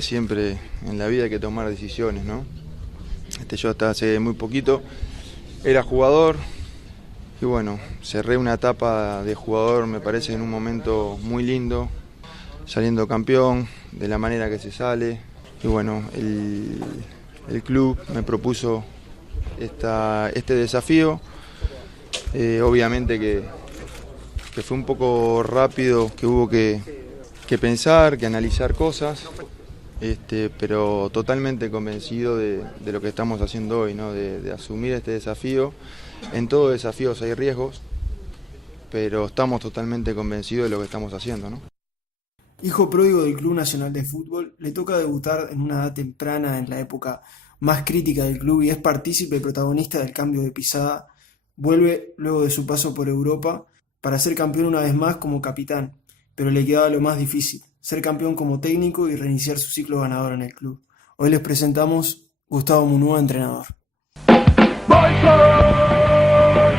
Siempre en la vida hay que tomar decisiones, ¿no? Yo hasta hace muy poquito era jugador y bueno, cerré una etapa de jugador, me parece, en un momento muy lindo, saliendo campeón, de la manera que se sale. Y bueno, el club me propuso este desafío. Obviamente que fue un poco rápido, que hubo que pensar, que analizar cosas. Pero totalmente convencido de lo que estamos haciendo hoy, ¿no? De asumir este desafío. En todo desafíos hay riesgos, pero estamos totalmente convencidos de lo que estamos haciendo, ¿no? Hijo pródigo del Club Nacional de Fútbol, le toca debutar en una edad temprana en la época más crítica del club y es partícipe y protagonista del cambio de pisada. Vuelve luego de su paso por Europa para ser campeón una vez más como capitán, pero le quedaba lo más difícil, ser campeón como técnico y reiniciar su ciclo ganador en el club. Hoy les presentamos Gustavo Munúa, entrenador. Voy con,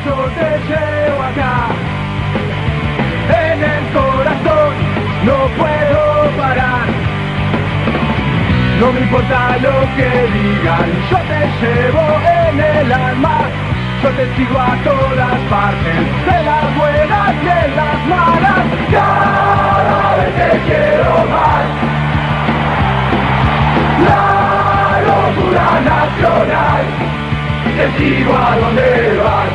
yo te llevo acá, en el corazón, no puedo parar. No me importa lo que digan, yo te llevo en el alma, yo te sigo a todas partes, de las buenas y en las malas, cada vez te quiero más. La locura nacional, te sigo a donde vas.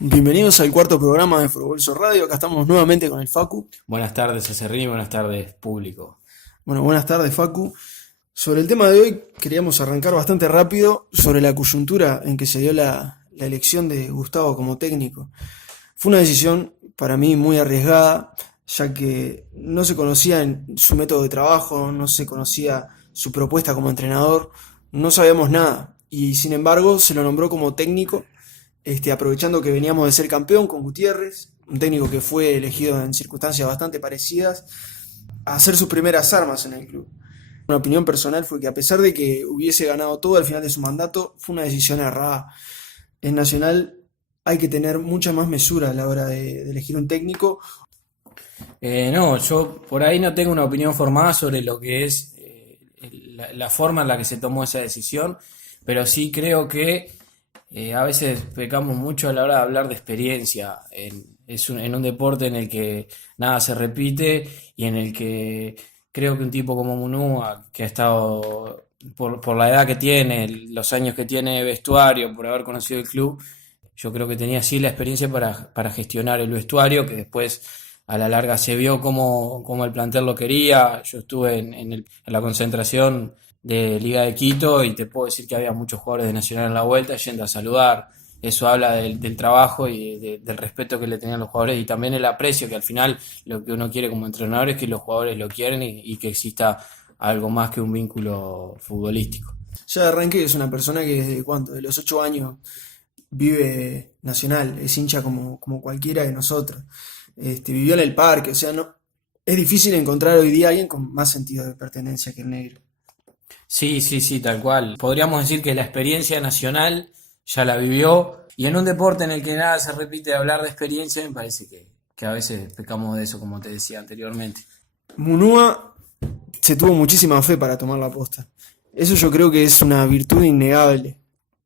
Bienvenidos al cuarto programa de Furbolso Radio, acá estamos nuevamente con el Facu. Buenas tardes, Acerrín, buenas tardes, público. Bueno, buenas tardes, Facu. Sobre el tema de hoy queríamos arrancar bastante rápido sobre la coyuntura en que se dio la elección de Gustavo como técnico. Fue una decisión para mí muy arriesgada, ya que no se conocía su método de trabajo, no se conocía su propuesta como entrenador, no sabíamos nada. Y sin embargo se lo nombró como técnico, aprovechando que veníamos de ser campeón con Gutiérrez, un técnico que fue elegido en circunstancias bastante parecidas, a hacer sus primeras armas en el club. Una opinión personal fue que a pesar de que hubiese ganado todo al final de su mandato, fue una decisión errada. En Nacional hay que tener mucha más mesura a la hora de elegir un técnico. No, yo por ahí no tengo una opinión formada sobre lo que es la forma en la que se tomó esa decisión, pero sí creo que a veces pecamos mucho a la hora de hablar de experiencia. En un deporte en el que nada se repite y en el que creo que un tipo como Munúa, que ha estado por la edad que tiene, los años que tiene de vestuario, por haber conocido el club, yo creo que tenía sí la experiencia para gestionar el vestuario, que después a la larga se vio cómo el plantel lo quería. Yo estuve en la concentración de Liga de Quito y te puedo decir que había muchos jugadores de Nacional en la vuelta yendo a saludar. Eso habla del trabajo y del respeto que le tenían los jugadores y también el aprecio, que al final lo que uno quiere como entrenador es que los jugadores lo quieren y que exista algo más que un vínculo futbolístico. Ya de arranque es una persona que desde cuánto, de los 8 años vive Nacional, es hincha como cualquiera de nosotros. Vivió en el parque, o sea, no, es difícil encontrar hoy día a alguien con más sentido de pertenencia que el negro. Sí, sí, sí, tal cual. Podríamos decir que la experiencia nacional ya la vivió y en un deporte en el que nada se repite de hablar de experiencia, me parece que a veces pecamos de eso, como te decía anteriormente. Munúa se tuvo muchísima fe para tomar la posta. Eso yo creo que es una virtud innegable.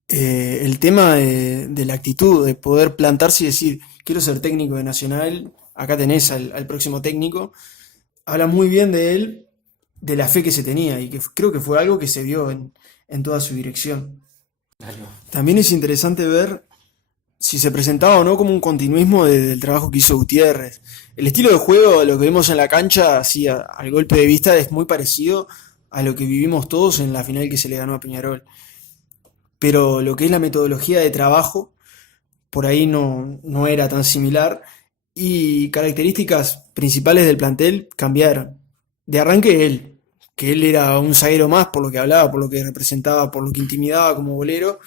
El tema de la actitud, de poder plantarse y decir, quiero ser técnico de Nacional, acá tenés al próximo técnico, habla muy bien de él, de la fe que se tenía y que creo que fue algo que se vio en toda su dirección. Claro. También es interesante ver si se presentaba o no como un continuismo del trabajo que hizo Gutiérrez. El estilo de juego, lo que vemos en la cancha, así al golpe de vista, es muy parecido a lo que vivimos todos en la final que se le ganó a Peñarol. Pero lo que es la metodología de trabajo, por ahí no era tan similar y características principales del plantel cambiaron. De arranque él, que él era un zaguero más por lo que hablaba, por lo que representaba, por lo que intimidaba como bolero,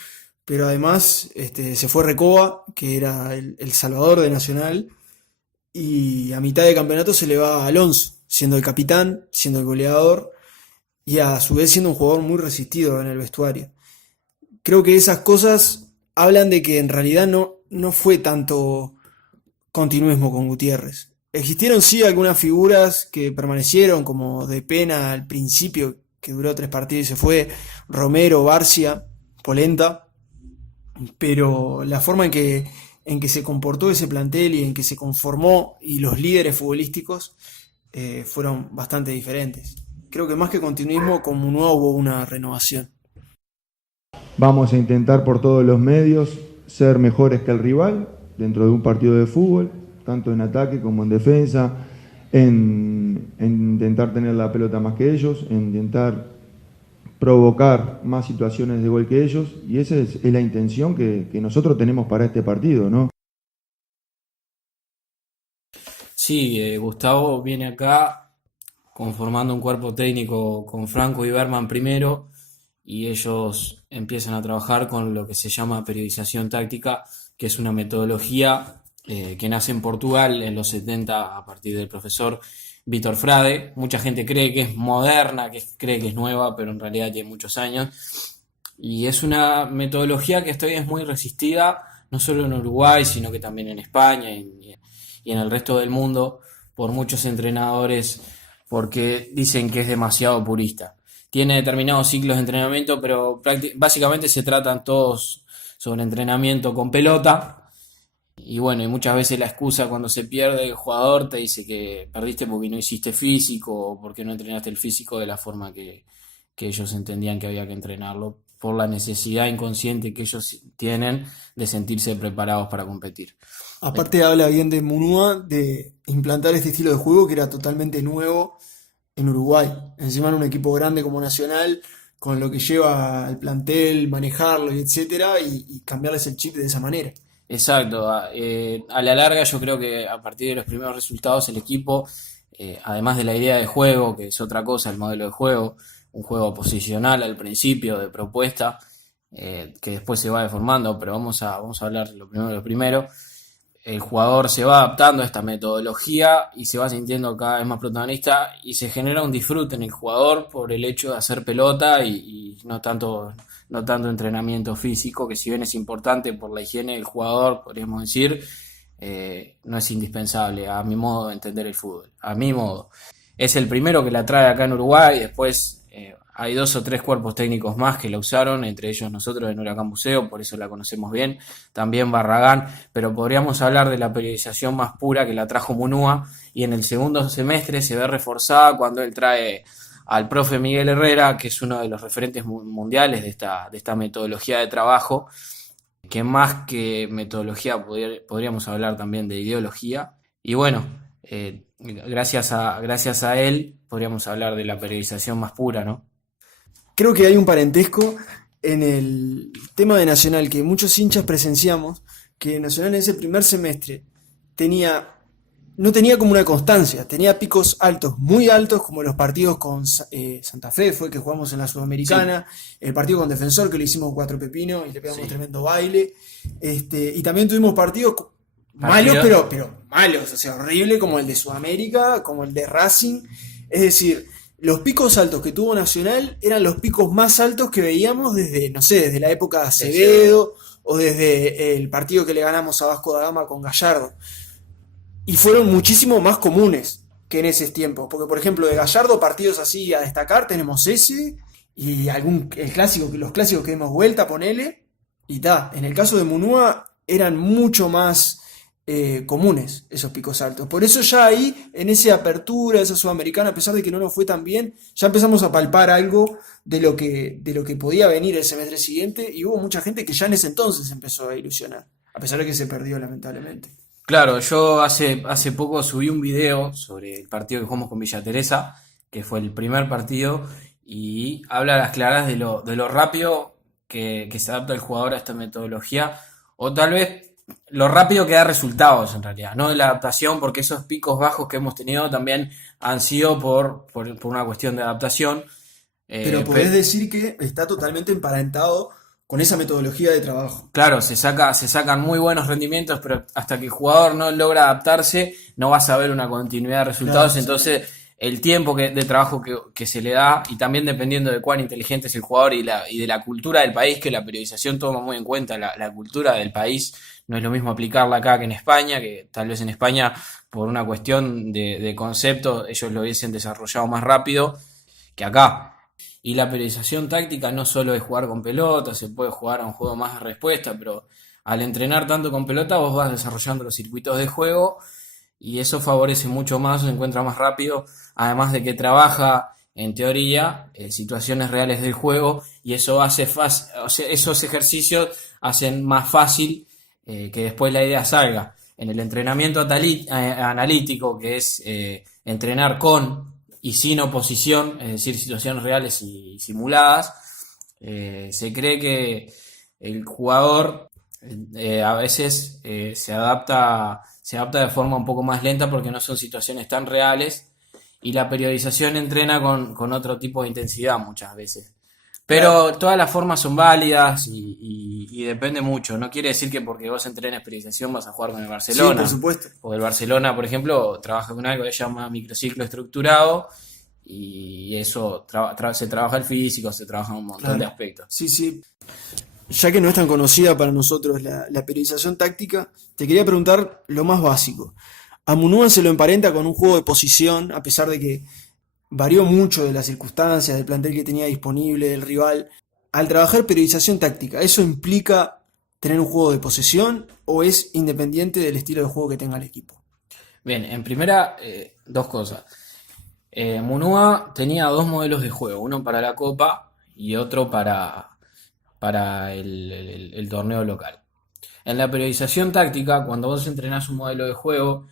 pero además se fue Recoba, que era el salvador de Nacional, y a mitad de campeonato se le va a Alonso, siendo el capitán, siendo el goleador, y a su vez siendo un jugador muy resistido en el vestuario. Creo que esas cosas hablan de que en realidad no fue tanto continuismo con Gutiérrez. Existieron sí algunas figuras que permanecieron, como De Pena al principio, que duró 3 partidos y se fue, Romero, Barcia, Polenta, pero la forma en que se comportó ese plantel y en que se conformó y los líderes futbolísticos fueron bastante diferentes. Creo que más que continuismo, como no hubo una renovación. Vamos a intentar por todos los medios ser mejores que el rival dentro de un partido de fútbol, tanto en ataque como en defensa, en intentar tener la pelota más que ellos, en intentar provocar más situaciones de gol que ellos, y esa es la intención que nosotros tenemos para este partido, ¿no? Sí, Gustavo viene acá conformando un cuerpo técnico con Franco y Berman primero, y ellos empiezan a trabajar con lo que se llama periodización táctica, que es una metodología que nace en Portugal en los 70 a partir del profesor Vítor Frade. Mucha gente cree que es moderna, cree que es nueva, pero en realidad tiene muchos años. Y es una metodología que es muy resistida, no solo en Uruguay, sino que también en España y en el resto del mundo, por muchos entrenadores, porque dicen que es demasiado purista. Tiene determinados ciclos de entrenamiento, pero básicamente se tratan todos sobre entrenamiento con pelota. Y bueno, y muchas veces la excusa cuando se pierde el jugador te dice que perdiste porque no hiciste físico o porque no entrenaste el físico de la forma que ellos entendían que había que entrenarlo, por la necesidad inconsciente que ellos tienen de sentirse preparados para competir. Aparte habla bien de Munúa, de implantar este estilo de juego que era totalmente nuevo en Uruguay. Encima en un equipo grande como Nacional, con lo que lleva al plantel, manejarlo y etcétera, y cambiarles el chip de esa manera. Exacto, a la larga yo creo que a partir de los primeros resultados el equipo, además de la idea de juego, que es otra cosa, el modelo de juego, un juego posicional al principio de propuesta, que después se va deformando, pero vamos a hablar lo primero. El jugador se va adaptando a esta metodología y se va sintiendo cada vez más protagonista y se genera un disfrute en el jugador por el hecho de hacer pelota y no tanto entrenamiento físico, que si bien es importante por la higiene del jugador, podríamos decir, no es indispensable a mi modo de entender el fútbol, a mi modo. Es el primero que la trae acá en Uruguay, después hay 2 o 3 cuerpos técnicos más que la usaron, entre ellos nosotros en Huracán Buceo, por eso la conocemos bien, también Barragán, pero podríamos hablar de la periodización más pura que la trajo Munúa, y en el segundo semestre se ve reforzada cuando él trae al profe Miguel Herrera, que es uno de los referentes mundiales de esta metodología de trabajo, que más que metodología podríamos hablar también de ideología, y bueno, gracias a él podríamos hablar de la periodización más pura, ¿no? Creo que hay un parentesco en el tema de Nacional, que muchos hinchas presenciamos, que Nacional en ese primer semestre no tenía como una constancia, tenía picos altos, muy altos, como los partidos con Santa Fe, fue que jugamos en la Sudamericana, sí. El partido con Defensor, que le hicimos 4 pepinos y le pegamos un tremendo baile, y también tuvimos partidos malos, pero malos, o sea, horrible, como el de Sudamérica, como el de Racing, es decir, los picos altos que tuvo Nacional eran los picos más altos que veíamos desde la época de Acevedo o desde el partido que le ganamos a Vasco da Gama con Gallardo. Y fueron muchísimo más comunes que en esos tiempos. Porque, por ejemplo, de Gallardo, partidos así a destacar, tenemos ese y los clásicos que dimos vuelta, ponele, y ta. En el caso de Munúa eran mucho más comunes esos picos altos. Por eso ya ahí, en esa apertura, esa Sudamericana, a pesar de que no nos fue tan bien, ya empezamos a palpar algo de lo que podía venir el semestre siguiente, y hubo mucha gente que ya en ese entonces empezó a ilusionar, a pesar de que se perdió lamentablemente. Claro, yo hace poco subí un video sobre el partido que jugamos con Villa Teresa, que fue el primer partido, y habla a las claras de lo rápido que se adapta el jugador a esta metodología, o tal vez lo rápido que da resultados en realidad, no de la adaptación, porque esos picos bajos que hemos tenido también han sido por una cuestión de adaptación. Pero podés decir que está totalmente emparentado con esa metodología de trabajo. Claro, se sacan muy buenos rendimientos, pero hasta que el jugador no logra adaptarse, no vas a ver una continuidad de resultados. Claro, entonces, el tiempo de trabajo que se le da, y también dependiendo de cuán inteligente es el jugador y de la cultura del país, que la periodización toma muy en cuenta la cultura del país. No es lo mismo aplicarla acá que en España, que tal vez en España, por una cuestión de concepto, ellos lo hubiesen desarrollado más rápido que acá. Y la periodización táctica no solo es jugar con pelota, se puede jugar a un juego más de respuesta, pero al entrenar tanto con pelota vos vas desarrollando los circuitos de juego y eso favorece mucho más, se encuentra más rápido, además de que trabaja en teoría situaciones reales del juego y eso hace o sea, esos ejercicios hacen más fácil que después la idea salga. En el entrenamiento analítico, que es entrenar con y sin oposición, es decir, situaciones reales y simuladas, se cree que el jugador a veces se adapta de forma un poco más lenta porque no son situaciones tan reales y la periodización entrena con otro tipo de intensidad muchas veces. Pero todas las formas son válidas y depende mucho. No quiere decir que porque vos entrenes periodización vas a jugar con el Barcelona. Sí, por supuesto. Porque el Barcelona, por ejemplo, trabaja con algo que se llama microciclo estructurado y eso se trabaja el físico, se trabaja un montón de aspectos. Sí, sí. Ya que no es tan conocida para nosotros la periodización táctica, te quería preguntar lo más básico. A Munúa se lo emparenta con un juego de posición, a pesar de que varió mucho de las circunstancias, del plantel que tenía disponible, del rival. Al trabajar periodización táctica, ¿eso implica tener un juego de posesión o es independiente del estilo de juego que tenga el equipo? Bien, en primera, dos cosas. Munúa tenía dos modelos de juego, uno para la Copa y otro para el torneo local. En la periodización táctica, cuando vos entrenás un modelo de juego,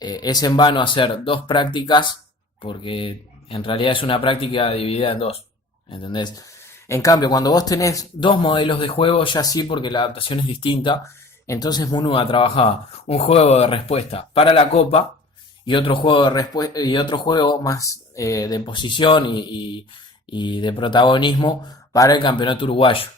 es en vano hacer dos prácticas porque en realidad es una práctica dividida en dos, ¿entendés? En cambio, cuando vos tenés dos modelos de juego, ya sí, porque la adaptación es distinta, entonces Munúa trabajaba un juego de respuesta para la Copa y otro juego más de posición y de protagonismo para el campeonato uruguayo.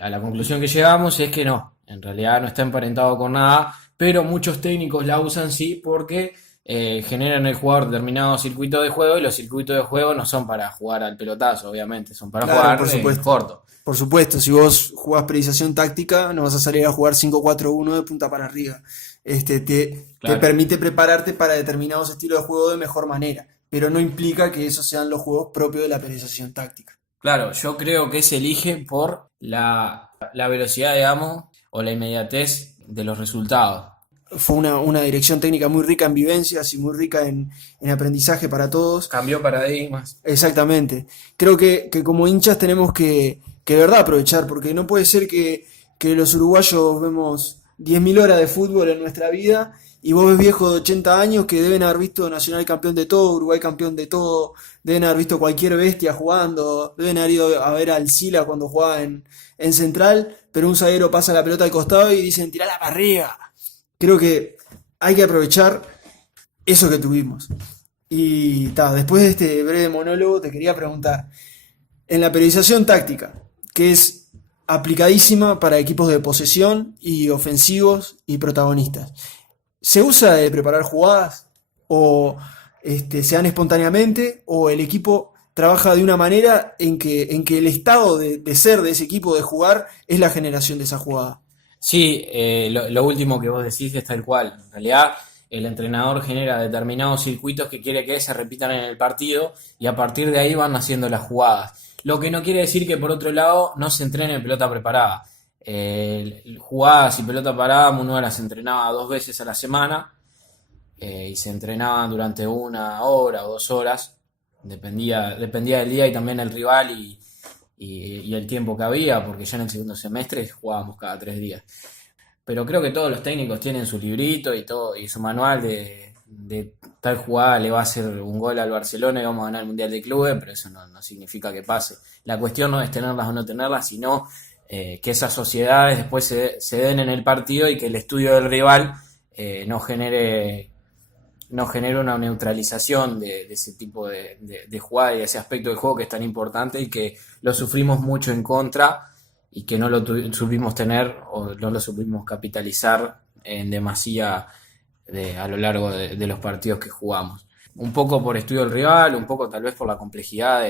A la conclusión que llegamos es que no, en realidad no está emparentado con nada, pero muchos técnicos la usan sí porque generan en el jugador determinados circuitos de juego y los circuitos de juego no son para jugar al pelotazo, obviamente, son para jugar por supuesto. corto. Por supuesto, si vos jugás periodización táctica, no vas a salir a jugar 5-4-1 de punta para arriba. Te permite prepararte para determinados estilos de juego de mejor manera, pero no implica que esos sean los juegos propios de la periodización táctica. Claro, yo creo que se elige por la velocidad, digamos, o la inmediatez de los resultados. Fue una dirección técnica muy rica en vivencias y muy rica en aprendizaje para todos. Cambió paradigmas. Exactamente. Creo que como hinchas tenemos que de verdad aprovechar, porque no puede ser que los uruguayos vemos 10.000 horas de fútbol en nuestra vida y vos ves viejos de 80 años que deben haber visto Nacional campeón de todo, Uruguay campeón de todo, deben haber visto cualquier bestia jugando, deben haber ido a ver al Sila cuando jugaba en Central, pero un zaguero pasa la pelota al costado y dicen tirala para arriba. Creo que hay que aprovechar eso que tuvimos. Y después de este breve monólogo te quería preguntar, en la periodización táctica, que es aplicadísima para equipos de posesión y ofensivos y protagonistas, ¿se usa de preparar jugadas o se dan espontáneamente o el equipo trabaja de una manera en que el estado de ser de ese equipo, de jugar, es la generación de esa jugada? Sí, lo último que vos decís es tal cual. En realidad, el entrenador genera determinados circuitos que quiere que se repitan en el partido y a partir de ahí van haciendo las jugadas. Lo que no quiere decir que por otro lado no se entrene en pelota preparada. Jugadas y pelota parada, Munúa las entrenaba 2 veces a la semana y se entrenaban durante 1 hora o 2 horas. Dependía del día y también el rival y el tiempo que había, porque ya en el segundo semestre jugábamos cada 3 días. Pero creo que todos los técnicos tienen su librito y todo y su manual de tal jugada le va a hacer un gol al Barcelona y vamos a ganar el Mundial de Clubes, pero eso no significa que pase. La cuestión no es tenerlas o no tenerlas, sino que esas sociedades después se den en el partido y que el estudio del rival no genere una neutralización de ese tipo de jugada y de ese aspecto del juego que es tan importante y que lo sufrimos mucho en contra y que no lo supimos tener o no lo supimos capitalizar en demasía a lo largo de los partidos que jugamos. un poco por estudio del rival, un poco tal vez por la complejidad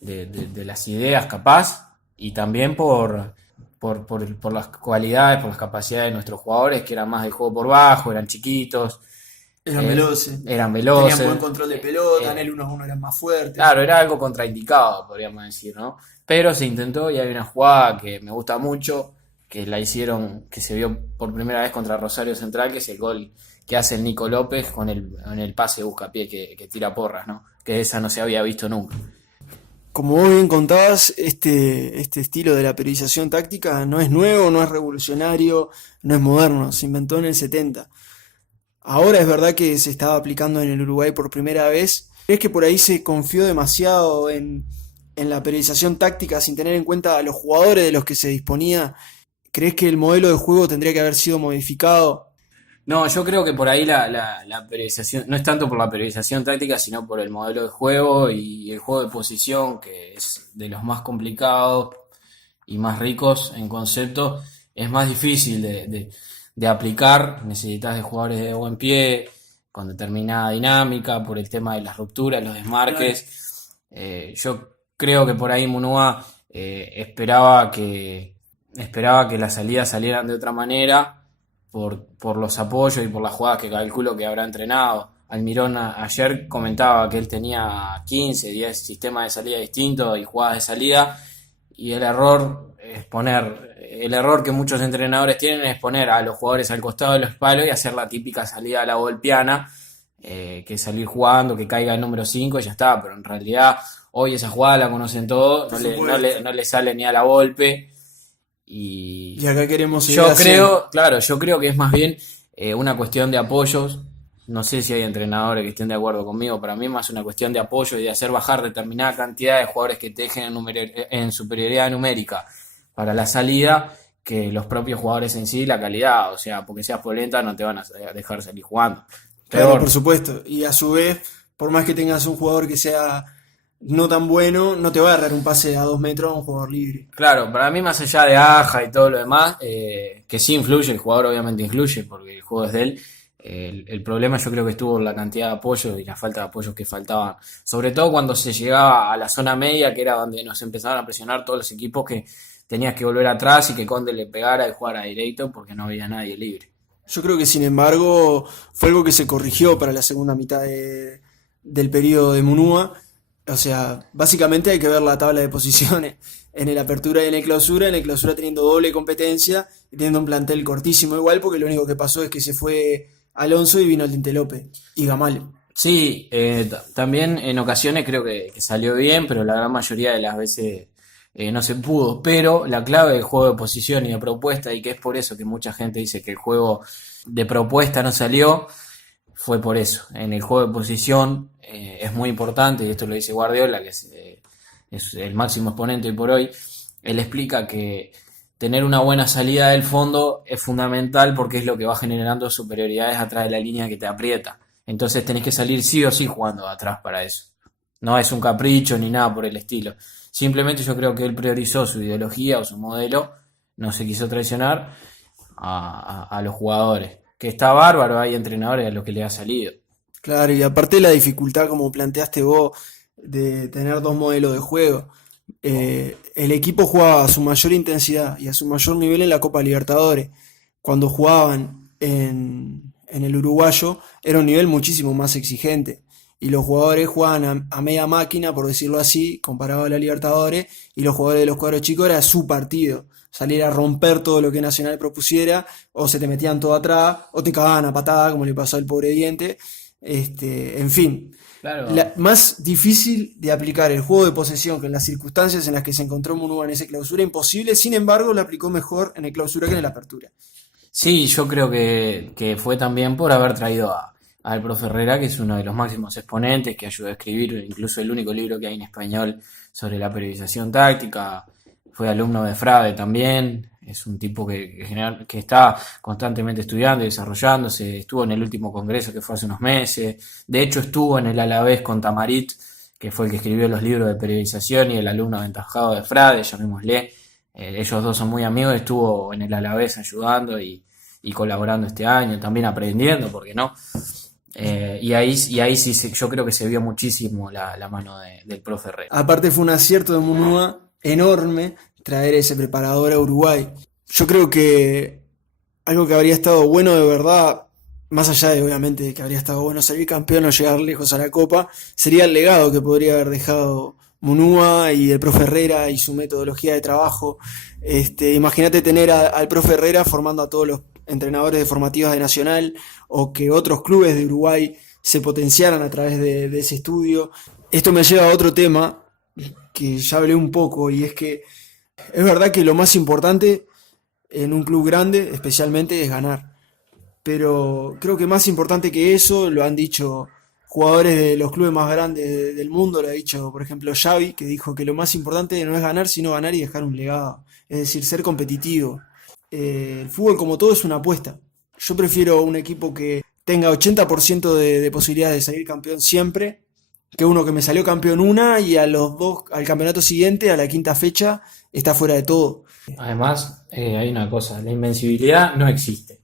de las ideas capaz, y también por las cualidades, por las capacidades de nuestros jugadores, que eran más de juego por bajo, eran chiquitos, Eran veloces. eran veloces. Tenían buen control de pelota, en el 1-1 eran más fuertes. Claro, era algo contraindicado, podríamos decir, ¿no? Pero se intentó y hay una jugada que me gusta mucho, que la hicieron, que se vio por primera vez contra Rosario Central, que es el gol que hace el Nico López en el pase de Buscapié que tira porras, ¿no? Que esa no se había visto nunca. Como vos bien contabas, este estilo de la periodización táctica no es nuevo, no es revolucionario, no es moderno, se inventó en el 70. Ahora es verdad que se estaba aplicando en el Uruguay por primera vez. ¿Crees que por ahí se confió demasiado en la periodización táctica sin tener en cuenta a los jugadores de los que se disponía? ¿Crees que el modelo de juego tendría que haber sido modificado? No, yo creo que por ahí la periodización, no es tanto por la periodización táctica, sino por el modelo de juego y el juego de posición, que es de los más complicados y más ricos en concepto. Es más difícil de aplicar, necesitas de jugadores de buen pie, con determinada dinámica, por el tema de las rupturas, los desmarques. Yo creo que por ahí Munúa esperaba que las salidas salieran de otra manera, por los apoyos y por las jugadas que calculo que habrá entrenado. Almirón ayer comentaba que él tenía 15, 10 sistemas de salida distintos y jugadas de salida, y el error que muchos entrenadores tienen es poner a los jugadores al costado de los palos y hacer la típica salida a la volpiana, que es salir jugando, que caiga el número 5 y ya está, pero en realidad hoy esa jugada la conocen todos, no le sale ni a la Volpe. Y acá queremos yo creo que es más bien una cuestión de apoyos. No sé si hay entrenadores que estén de acuerdo conmigo. Para mí es más una cuestión de apoyo y de hacer bajar determinada cantidad de jugadores que te dejen en superioridad numérica para la salida, que los propios jugadores en sí, la calidad. O sea, porque seas polenta no te van a dejar salir jugando. Claro, por supuesto. Y a su vez, por más que tengas un jugador que sea no tan bueno, no te va a agarrar un pase a 2 metros a un jugador libre. Claro, para mí más allá de Aja y todo lo demás, que sí influye, el jugador obviamente influye porque el juego es de él. El problema yo creo que estuvo en la cantidad de apoyos y la falta de apoyos que faltaban, sobre todo cuando se llegaba a la zona media, que era donde nos empezaban a presionar todos los equipos, que tenías que volver atrás y que Conde le pegara y jugara directo porque no había nadie libre. Yo creo que sin embargo fue algo que se corrigió para la segunda mitad del periodo de Munúa. O sea, básicamente hay que ver la tabla de posiciones en el Apertura y en el Clausura. En el Clausura teniendo doble competencia y teniendo un plantel cortísimo igual, porque lo único que pasó es que se fue Alonso y vino el Tinte López y Gamal. Sí, también en ocasiones creo que salió bien, pero la gran mayoría de las veces no se pudo. Pero la clave del juego de posición y de propuesta, y que es por eso que mucha gente dice que el juego de propuesta no salió, fue por eso. En el juego de posición es muy importante, y esto lo dice Guardiola, que es el máximo exponente hoy por hoy. Él explica que tener una buena salida del fondo es fundamental porque es lo que va generando superioridades atrás de la línea que te aprieta. Entonces tenés que salir sí o sí jugando atrás para eso. No es un capricho ni nada por el estilo. Simplemente yo creo que él priorizó su ideología o su modelo, no se quiso traicionar a los jugadores. Que está bárbaro, hay entrenadores a los que le ha salido. Claro, y aparte la dificultad, como planteaste vos, de tener dos modelos de juego. El equipo jugaba a su mayor intensidad y a su mayor nivel en la Copa Libertadores. Cuando jugaban en el uruguayo era un nivel muchísimo más exigente. Y los jugadores jugaban a media máquina, por decirlo así, comparado a la Libertadores, y los jugadores de los cuadros chicos era su partido. Salir a romper todo lo que Nacional propusiera, o se te metían todo atrás, o te cagaban a patada, como le pasó al pobre Diente. En fin, Claro. Más difícil de aplicar el juego de posesión que en las circunstancias en las que se encontró Munúa en ese Clausura, imposible. Sin embargo, lo aplicó mejor en el Clausura que en el Apertura. Sí, yo creo que fue también por haber traído al profe Herrera, que es uno de los máximos exponentes, que ayudó a escribir incluso el único libro que hay en español sobre la periodización táctica. Fue alumno de Frade también. Es un tipo que está constantemente estudiando y desarrollándose. Estuvo en el último congreso que fue hace unos meses. De hecho, estuvo en el Alavés con Tamarit, que fue el que escribió los libros de periodización y el alumno aventajado de Frade, llamémosle. Ellos dos son muy amigos. Estuvo en el Alavés ayudando y colaborando este año, también aprendiendo, ¿por qué no? Y ahí sí yo creo que se vio muchísimo la mano del profe Herrera. Aparte fue un acierto de Munúa enorme traer ese preparador a Uruguay. Yo creo que algo que habría estado bueno de verdad, más allá de obviamente de que habría estado bueno salir campeón o llegar lejos a la Copa, sería el legado que podría haber dejado Munúa y el profe Herrera y su metodología de trabajo. Imagínate tener al profe Herrera formando a todos los entrenadores de formativas de Nacional, o que otros clubes de Uruguay se potenciaran a través de ese estudio. Esto me lleva a otro tema que ya hablé un poco, y es que es verdad que lo más importante en un club grande especialmente es ganar, pero creo que más importante que eso lo han dicho jugadores de los clubes más grandes del mundo. Lo ha dicho por ejemplo Xavi, que dijo que lo más importante no es ganar sino ganar y dejar un legado, es decir, ser competitivo. El fútbol como todo es una apuesta. Yo prefiero un equipo que tenga 80% de posibilidades de salir campeón siempre, que uno que me salió campeón una y al campeonato siguiente, a la quinta fecha, está fuera de todo. Además, hay una cosa, la invencibilidad no existe.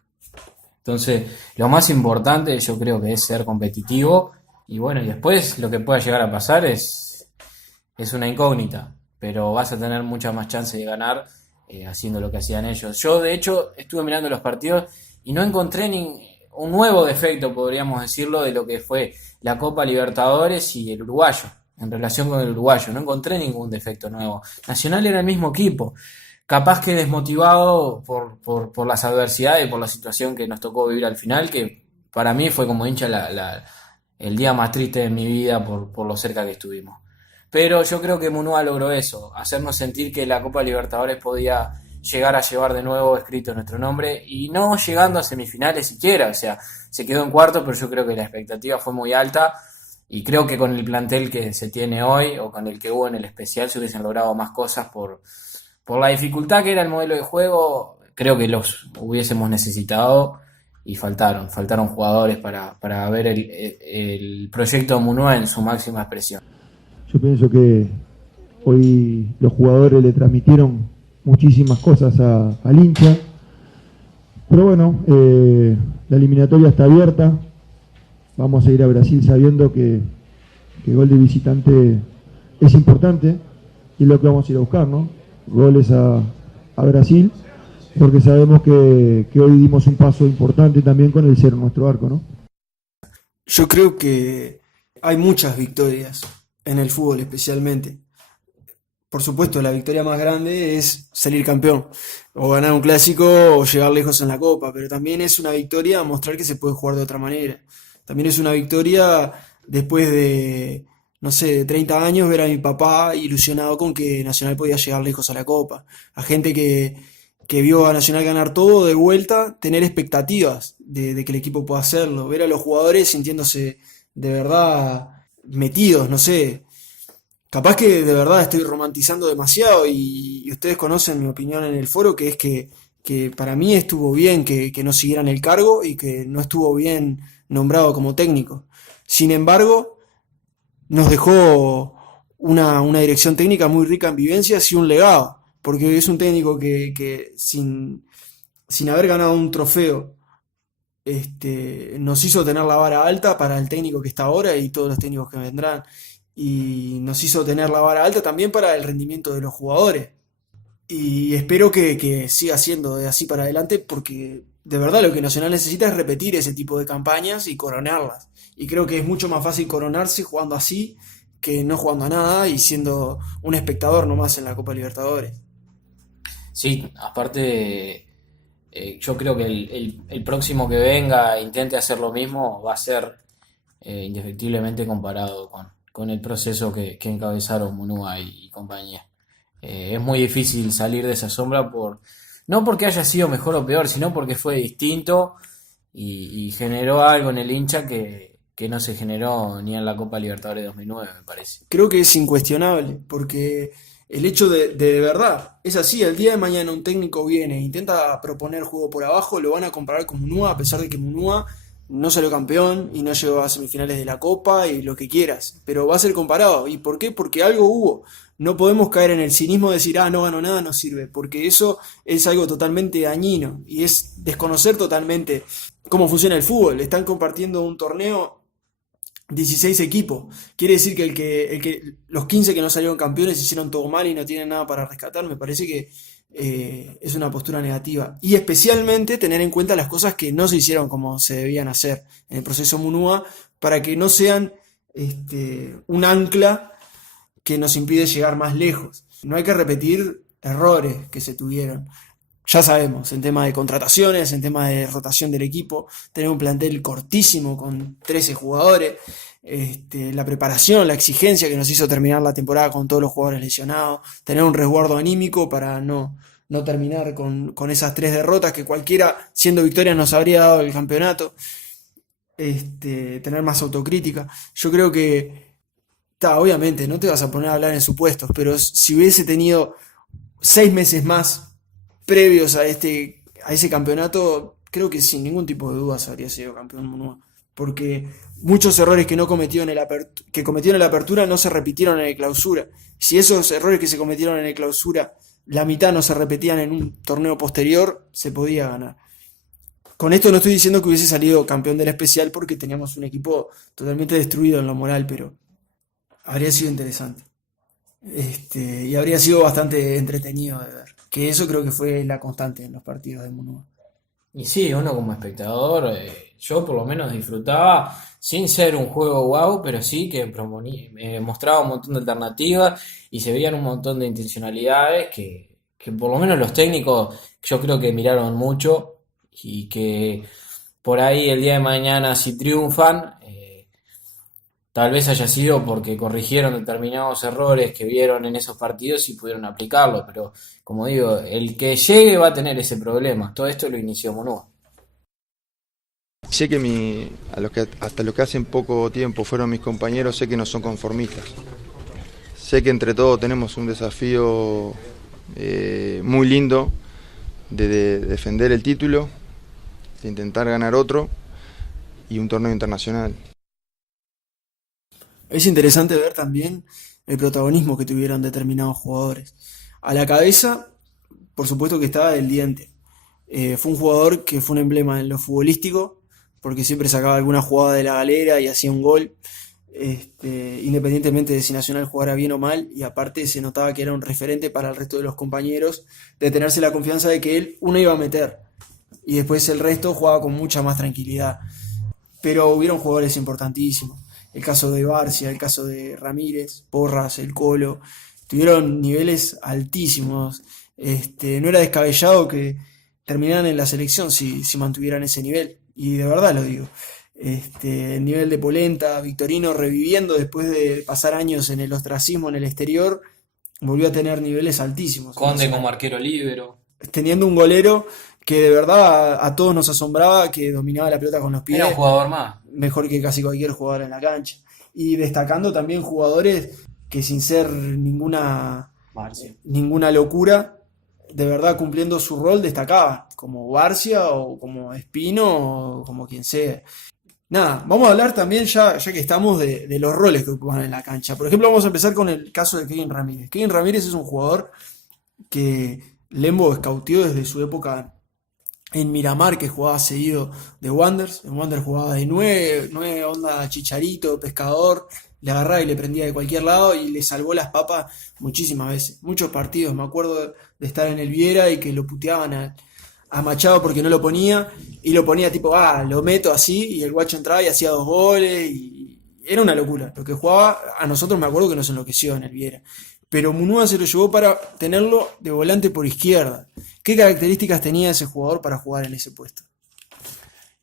Entonces, lo más importante yo creo que es ser competitivo y bueno, y después lo que pueda llegar a pasar es una incógnita, pero vas a tener mucha más chance de ganar haciendo lo que hacían ellos. Yo, de hecho, estuve mirando los partidos y no encontré un nuevo defecto, podríamos decirlo, de lo que fue la Copa Libertadores y el uruguayo, en relación con el uruguayo. No encontré ningún defecto nuevo. Nacional era el mismo equipo, capaz que desmotivado por las adversidades, por la situación que nos tocó vivir al final, que para mí fue como hincha el día más triste de mi vida por lo cerca que estuvimos. Pero yo creo que Munúa logró eso, hacernos sentir que la Copa Libertadores podía llegar a llevar de nuevo escrito nuestro nombre, y no llegando a semifinales siquiera, o sea, se quedó en cuarto, pero yo creo que la expectativa fue muy alta, y creo que con el plantel que se tiene hoy, o con el que hubo en el especial, se hubiesen logrado más cosas por la dificultad que era el modelo de juego. Creo que los hubiésemos necesitado, y faltaron jugadores para ver el proyecto Munúa en su máxima expresión. Yo pienso que hoy los jugadores le transmitieron muchísimas cosas al hincha, pero bueno, la eliminatoria está abierta. Vamos a ir a Brasil sabiendo que gol de visitante es importante, y es lo que vamos a ir a buscar, ¿no? Goles a Brasil, porque sabemos que hoy dimos un paso importante también con el cero en nuestro arco, ¿no? Yo creo que hay muchas victorias en el fútbol especialmente. Por supuesto, la victoria más grande es salir campeón, o ganar un clásico, o llegar lejos en la Copa, pero también es una victoria mostrar que se puede jugar de otra manera. También es una victoria después de, no sé, de 30 años, ver a mi papá ilusionado con que Nacional podía llegar lejos a la Copa. A gente que vio a Nacional ganar todo de vuelta, tener expectativas de que el equipo pueda hacerlo. Ver a los jugadores sintiéndose de verdad metidos, no sé. Capaz que de verdad estoy romantizando demasiado, y ustedes conocen mi opinión en el foro, que es que para mí estuvo bien que no siguieran el cargo y que no estuvo bien nombrado como técnico. Sin embargo, nos dejó una dirección técnica muy rica en vivencias y un legado, porque es un técnico que sin haber ganado un trofeo, nos hizo tener la vara alta para el técnico que está ahora y todos los técnicos que vendrán, y nos hizo tener la vara alta también para el rendimiento de los jugadores, y espero que siga siendo de así para adelante, porque de verdad lo que Nacional necesita es repetir ese tipo de campañas y coronarlas, y creo que es mucho más fácil coronarse jugando así que no jugando a nada y siendo un espectador nomás en la Copa Libertadores. Sí, aparte, yo creo que el próximo que venga e intente hacer lo mismo va a ser indefectiblemente comparado con el proceso que encabezaron Munúa y compañía. Es muy difícil salir de esa sombra, no porque haya sido mejor o peor, sino porque fue distinto y generó algo en el hincha que no se generó ni en la Copa Libertadores 2009, me parece. Creo que es incuestionable, porque el hecho de verdad es así. El día de mañana un técnico viene e intenta proponer juego por abajo, lo van a comparar con Munúa, a pesar de que Munúa no salió campeón y no llegó a semifinales de la Copa y lo que quieras, pero va a ser comparado. ¿Y por qué? Porque algo hubo. No podemos caer en el cinismo de decir, no ganó nada, no sirve, porque eso es algo totalmente dañino y es desconocer totalmente cómo funciona el fútbol. Están compartiendo un torneo 16 equipos. Quiere decir que los 15 que no salieron campeones hicieron todo mal y no tienen nada para rescatar. Me parece que es una postura negativa. Y especialmente tener en cuenta las cosas que no se hicieron como se debían hacer en el proceso Munúa para que no sean un ancla que nos impide llegar más lejos. No hay que repetir errores que se tuvieron. Ya sabemos, en tema de contrataciones, en tema de rotación del equipo, tener un plantel cortísimo con 13 jugadores, la preparación, la exigencia que nos hizo terminar la temporada con todos los jugadores lesionados, tener un resguardo anímico para no terminar con esas 3 derrotas que cualquiera, siendo victoria, nos habría dado el campeonato, tener más autocrítica. Yo creo que, obviamente, no te vas a poner a hablar en supuestos, pero si hubiese tenido 6 meses más previos a ese campeonato, creo que sin ningún tipo de dudas habría sido campeón Munúa, porque muchos errores que cometió en la apertura no se repitieron en el clausura. Si esos errores que se cometieron en el clausura, la mitad no se repetían en un torneo posterior, se podía ganar. Con esto no estoy diciendo que hubiese salido campeón del especial porque teníamos un equipo totalmente destruido en lo moral, pero habría sido interesante. Y habría sido bastante entretenido de ver. Que eso creo que fue la constante en los partidos de Munúa. Y sí, uno como espectador, yo por lo menos disfrutaba, sin ser un juego wow, pero sí que mostraba un montón de alternativas y se veían un montón de intencionalidades que por lo menos los técnicos yo creo que miraron mucho y que por ahí el día de mañana si triunfan, tal vez haya sido porque corrigieron determinados errores que vieron en esos partidos y pudieron aplicarlo, pero como digo, el que llegue va a tener ese problema. Todo esto lo inició Munúa. Sé que hasta los que hacen poco tiempo fueron mis compañeros, sé que no son conformistas. Sé que entre todos tenemos un desafío muy lindo de defender el título, de intentar ganar otro y un torneo internacional. Es interesante ver también el protagonismo que tuvieron determinados jugadores. A la cabeza, por supuesto que estaba el Diente. Fue un jugador que fue un emblema en lo futbolístico, porque siempre sacaba alguna jugada de la galera y hacía un gol, independientemente de si Nacional jugara bien o mal, y aparte se notaba que era un referente para el resto de los compañeros, de tenerse la confianza de que él uno iba a meter, y después el resto jugaba con mucha más tranquilidad. Pero hubieron jugadores importantísimos. El caso de Barcia, el caso de Ramírez, Porras, el Colo, tuvieron niveles altísimos. No era descabellado que terminaran en la selección si mantuvieran ese nivel, y de verdad lo digo. El nivel de Polenta, Victorino reviviendo después de pasar años en el ostracismo en el exterior, volvió a tener niveles altísimos. Conde como arquero líbero. Teniendo un golero que de verdad a todos nos asombraba, que dominaba la pelota con los pies. Era un jugador más. Mejor que casi cualquier jugador en la cancha. Y destacando también jugadores que sin ser ninguna locura, de verdad cumpliendo su rol destacaban, como Barcia o como Espino o como quien sea. Nada, vamos a hablar también ya que estamos de los roles que ocupan en la cancha. Por ejemplo, vamos a empezar con el caso de Kevin Ramírez. Kevin Ramírez es un jugador que Lembo escautió desde su época en Miramar, que jugaba seguido de Wanderers. En Wanderers jugaba de 9 onda Chicharito, pescador, le agarraba y le prendía de cualquier lado y le salvó las papas muchísimas veces. Muchos partidos, me acuerdo de estar en el Viera y que lo puteaban a Machado porque no lo ponía, y lo ponía tipo, lo meto así, y el guacho entraba y hacía 2 goles, y era una locura. Lo que jugaba, a nosotros me acuerdo que nos enloqueció en el Viera. Pero Munúa se lo llevó para tenerlo de volante por izquierda. ¿Qué características tenía ese jugador para jugar en ese puesto?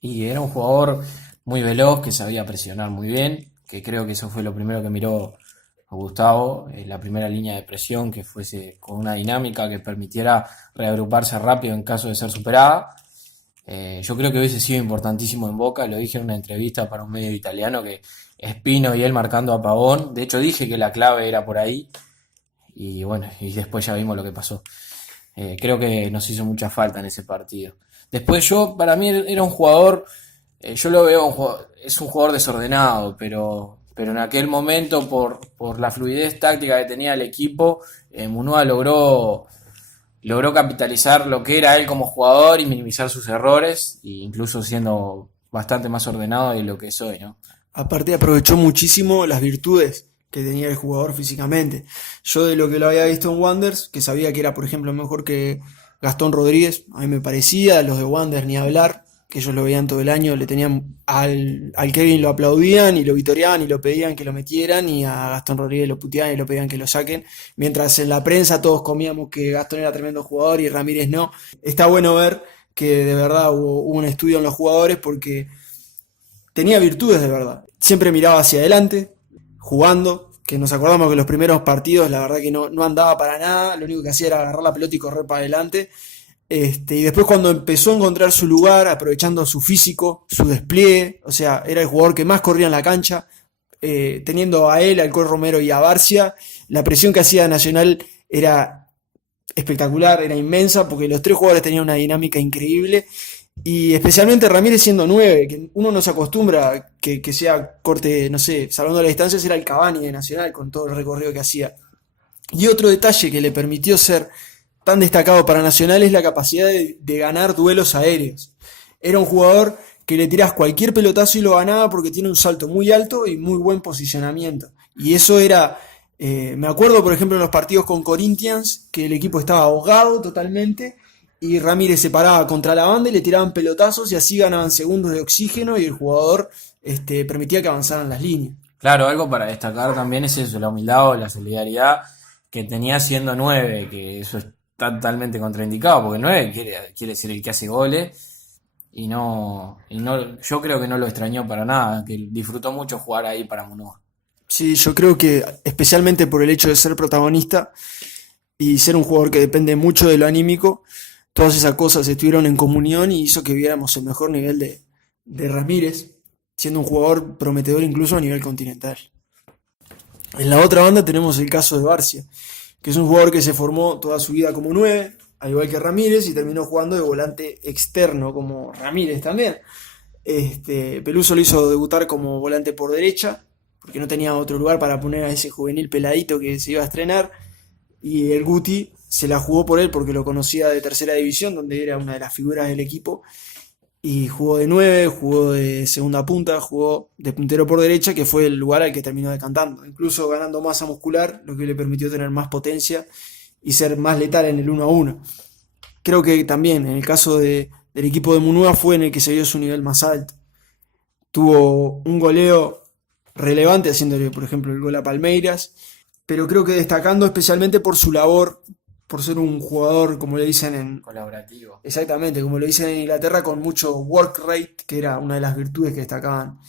Y era un jugador muy veloz, que sabía presionar muy bien, que creo que eso fue lo primero que miró a Gustavo, la primera línea de presión, que fuese con una dinámica que permitiera reagruparse rápido en caso de ser superada. Yo creo que hubiese sido importantísimo en Boca, lo dije en una entrevista para un medio italiano, que Espino y él marcando a Pavón, de hecho dije que la clave era por ahí, y bueno, y después ya vimos lo que pasó. Creo que nos hizo mucha falta en ese partido. Después para mí era un jugador Yo lo veo es un jugador desordenado, pero en aquel momento, por la fluidez táctica que tenía el equipo, Munúa logró capitalizar lo que era él como jugador y minimizar sus errores, e incluso siendo bastante más ordenado de lo que soy, ¿no? Aparte aprovechó muchísimo las virtudes que tenía el jugador físicamente. Yo de lo que lo había visto en Wanderers, que sabía que era por ejemplo mejor que Gastón Rodríguez, a mí me parecía, los de Wanderers ni hablar, que ellos lo veían todo el año, le tenían al Kevin lo aplaudían y lo vitoreaban y lo pedían que lo metieran, y a Gastón Rodríguez lo puteaban y lo pedían que lo saquen, mientras en la prensa todos comíamos que Gastón era tremendo jugador y Ramírez no. Está bueno ver que de verdad hubo un estudio en los jugadores porque tenía virtudes de verdad. Siempre miraba hacia adelante, jugando, que nos acordamos que los primeros partidos la verdad que no andaba para nada, lo único que hacía era agarrar la pelota y correr para adelante. Y después cuando empezó a encontrar su lugar, aprovechando su físico, su despliegue, o sea, era el jugador que más corría en la cancha, teniendo a él, al Col Romero y a Barcia, la presión que hacía Nacional era espectacular, era inmensa, porque los tres jugadores tenían una dinámica increíble, y especialmente Ramírez siendo 9, que uno no se acostumbra a que sea corte, no sé, salvando las distancias, era el Cavani de Nacional con todo el recorrido que hacía. Y otro detalle que le permitió ser tan destacado para Nacional es la capacidad de ganar duelos aéreos. Era un jugador que le tirás cualquier pelotazo y lo ganaba porque tiene un salto muy alto y muy buen posicionamiento. Y eso era, me acuerdo por ejemplo en los partidos con Corinthians, que el equipo estaba ahogado totalmente y Ramírez se paraba contra la banda y le tiraban pelotazos y así ganaban segundos de oxígeno y el jugador permitía que avanzaran las líneas. Claro, algo para destacar también es eso, la humildad o la solidaridad que tenía siendo 9, que eso es totalmente contraindicado, porque 9 quiere decir el que hace goles, y yo creo que no lo extrañó para nada, que disfrutó mucho jugar ahí para Munúa. Sí, yo creo que especialmente por el hecho de ser protagonista y ser un jugador que depende mucho de lo anímico, todas esas cosas estuvieron en comunión y hizo que viéramos el mejor nivel de Ramírez, siendo un jugador prometedor incluso a nivel continental. En la otra banda tenemos el caso de Barcia, que es un jugador que se formó toda su vida como 9, al igual que Ramírez, y terminó jugando de volante externo como Ramírez también. Peluso lo hizo debutar como volante por derecha, porque no tenía otro lugar para poner a ese juvenil peladito que se iba a estrenar, y el Guti se la jugó por él porque lo conocía de tercera división, donde era una de las figuras del equipo, y jugó de 9, jugó de segunda punta, jugó de puntero por derecha, que fue el lugar al que terminó decantando, incluso ganando masa muscular, lo que le permitió tener más potencia y ser más letal en el 1-1. Creo que también en el caso del equipo de Munúa fue en el que se vio su nivel más alto. Tuvo un goleo relevante haciéndole, por ejemplo, el gol a Palmeiras, pero creo que destacando especialmente por su labor, por ser un jugador, como le dicen Colaborativo. exactamente, como lo dicen en Inglaterra, con mucho work rate, que era una de las virtudes que destacaban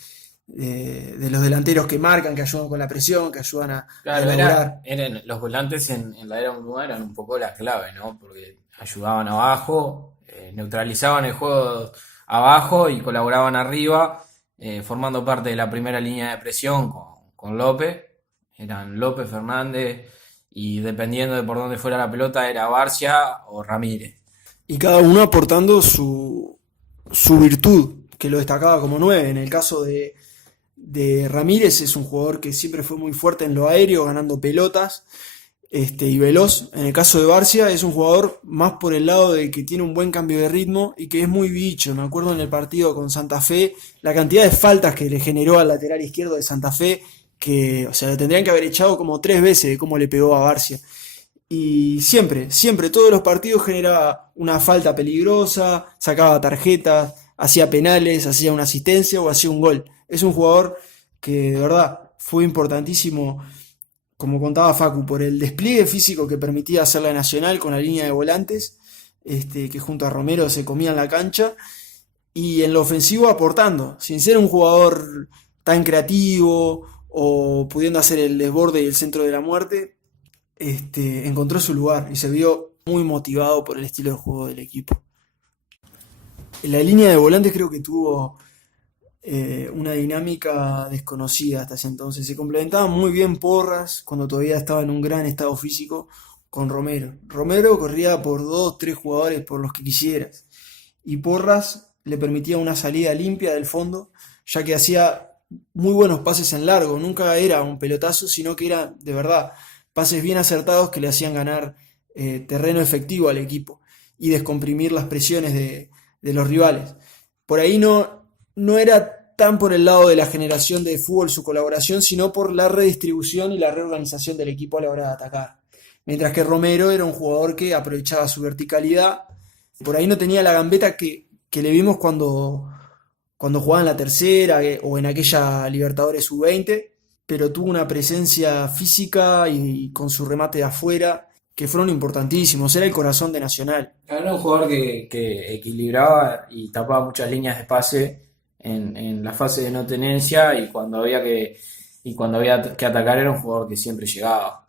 de los delanteros que marcan, que ayudan con la presión, que ayudan a Claro, elaborar. eran los volantes en la era Munúa eran un poco la clave, ¿no? Porque ayudaban abajo, neutralizaban el juego abajo y colaboraban arriba, formando parte de la primera línea de presión con López. Eran López, Fernández, y dependiendo de por dónde fuera la pelota era Barcia o Ramírez. Y cada uno aportando su virtud, que lo destacaba como 9. En el caso de Ramírez es un jugador que siempre fue muy fuerte en lo aéreo, ganando pelotas, y veloz. En el caso de Barcia es un jugador más por el lado de que tiene un buen cambio de ritmo y que es muy bicho. Me acuerdo en el partido con Santa Fe, la cantidad de faltas que le generó al lateral izquierdo de Santa Fe, que, o sea, lo tendrían que haber echado como 3 veces de cómo le pegó a Barcia. Y siempre, todos los partidos generaba una falta peligrosa, sacaba tarjetas, hacía penales, hacía una asistencia o hacía un gol. Es un jugador que de verdad fue importantísimo, como contaba Facu, por el despliegue físico que permitía hacer la Nacional con la línea de volantes, que junto a Romero se comían la cancha, y en lo ofensivo aportando, sin ser un jugador tan creativo o pudiendo hacer el desborde y el centro de la muerte, encontró su lugar y se vio muy motivado por el estilo de juego del equipo. En la línea de volantes creo que tuvo una dinámica desconocida hasta ese entonces. Se complementaban muy bien Porras, cuando todavía estaba en un gran estado físico, con Romero. Romero corría por 2, 3 jugadores por los que quisieras. Y Porras le permitía una salida limpia del fondo, ya que hacía muy buenos pases en largo, nunca era un pelotazo, sino que era de verdad pases bien acertados que le hacían ganar terreno efectivo al equipo y descomprimir las presiones de los rivales. Por ahí no era tan por el lado de la generación de fútbol su colaboración, sino por la redistribución y la reorganización del equipo a la hora de atacar. Mientras que Romero era un jugador que aprovechaba su verticalidad, por ahí no tenía la gambeta que le vimos cuando jugaba en la tercera o en aquella Libertadores U20, pero tuvo una presencia física y con su remate de afuera que fueron importantísimos, era el corazón de Nacional. Era un jugador que equilibraba y tapaba muchas líneas de pase en la fase de no tenencia y cuando había que atacar era un jugador que siempre llegaba.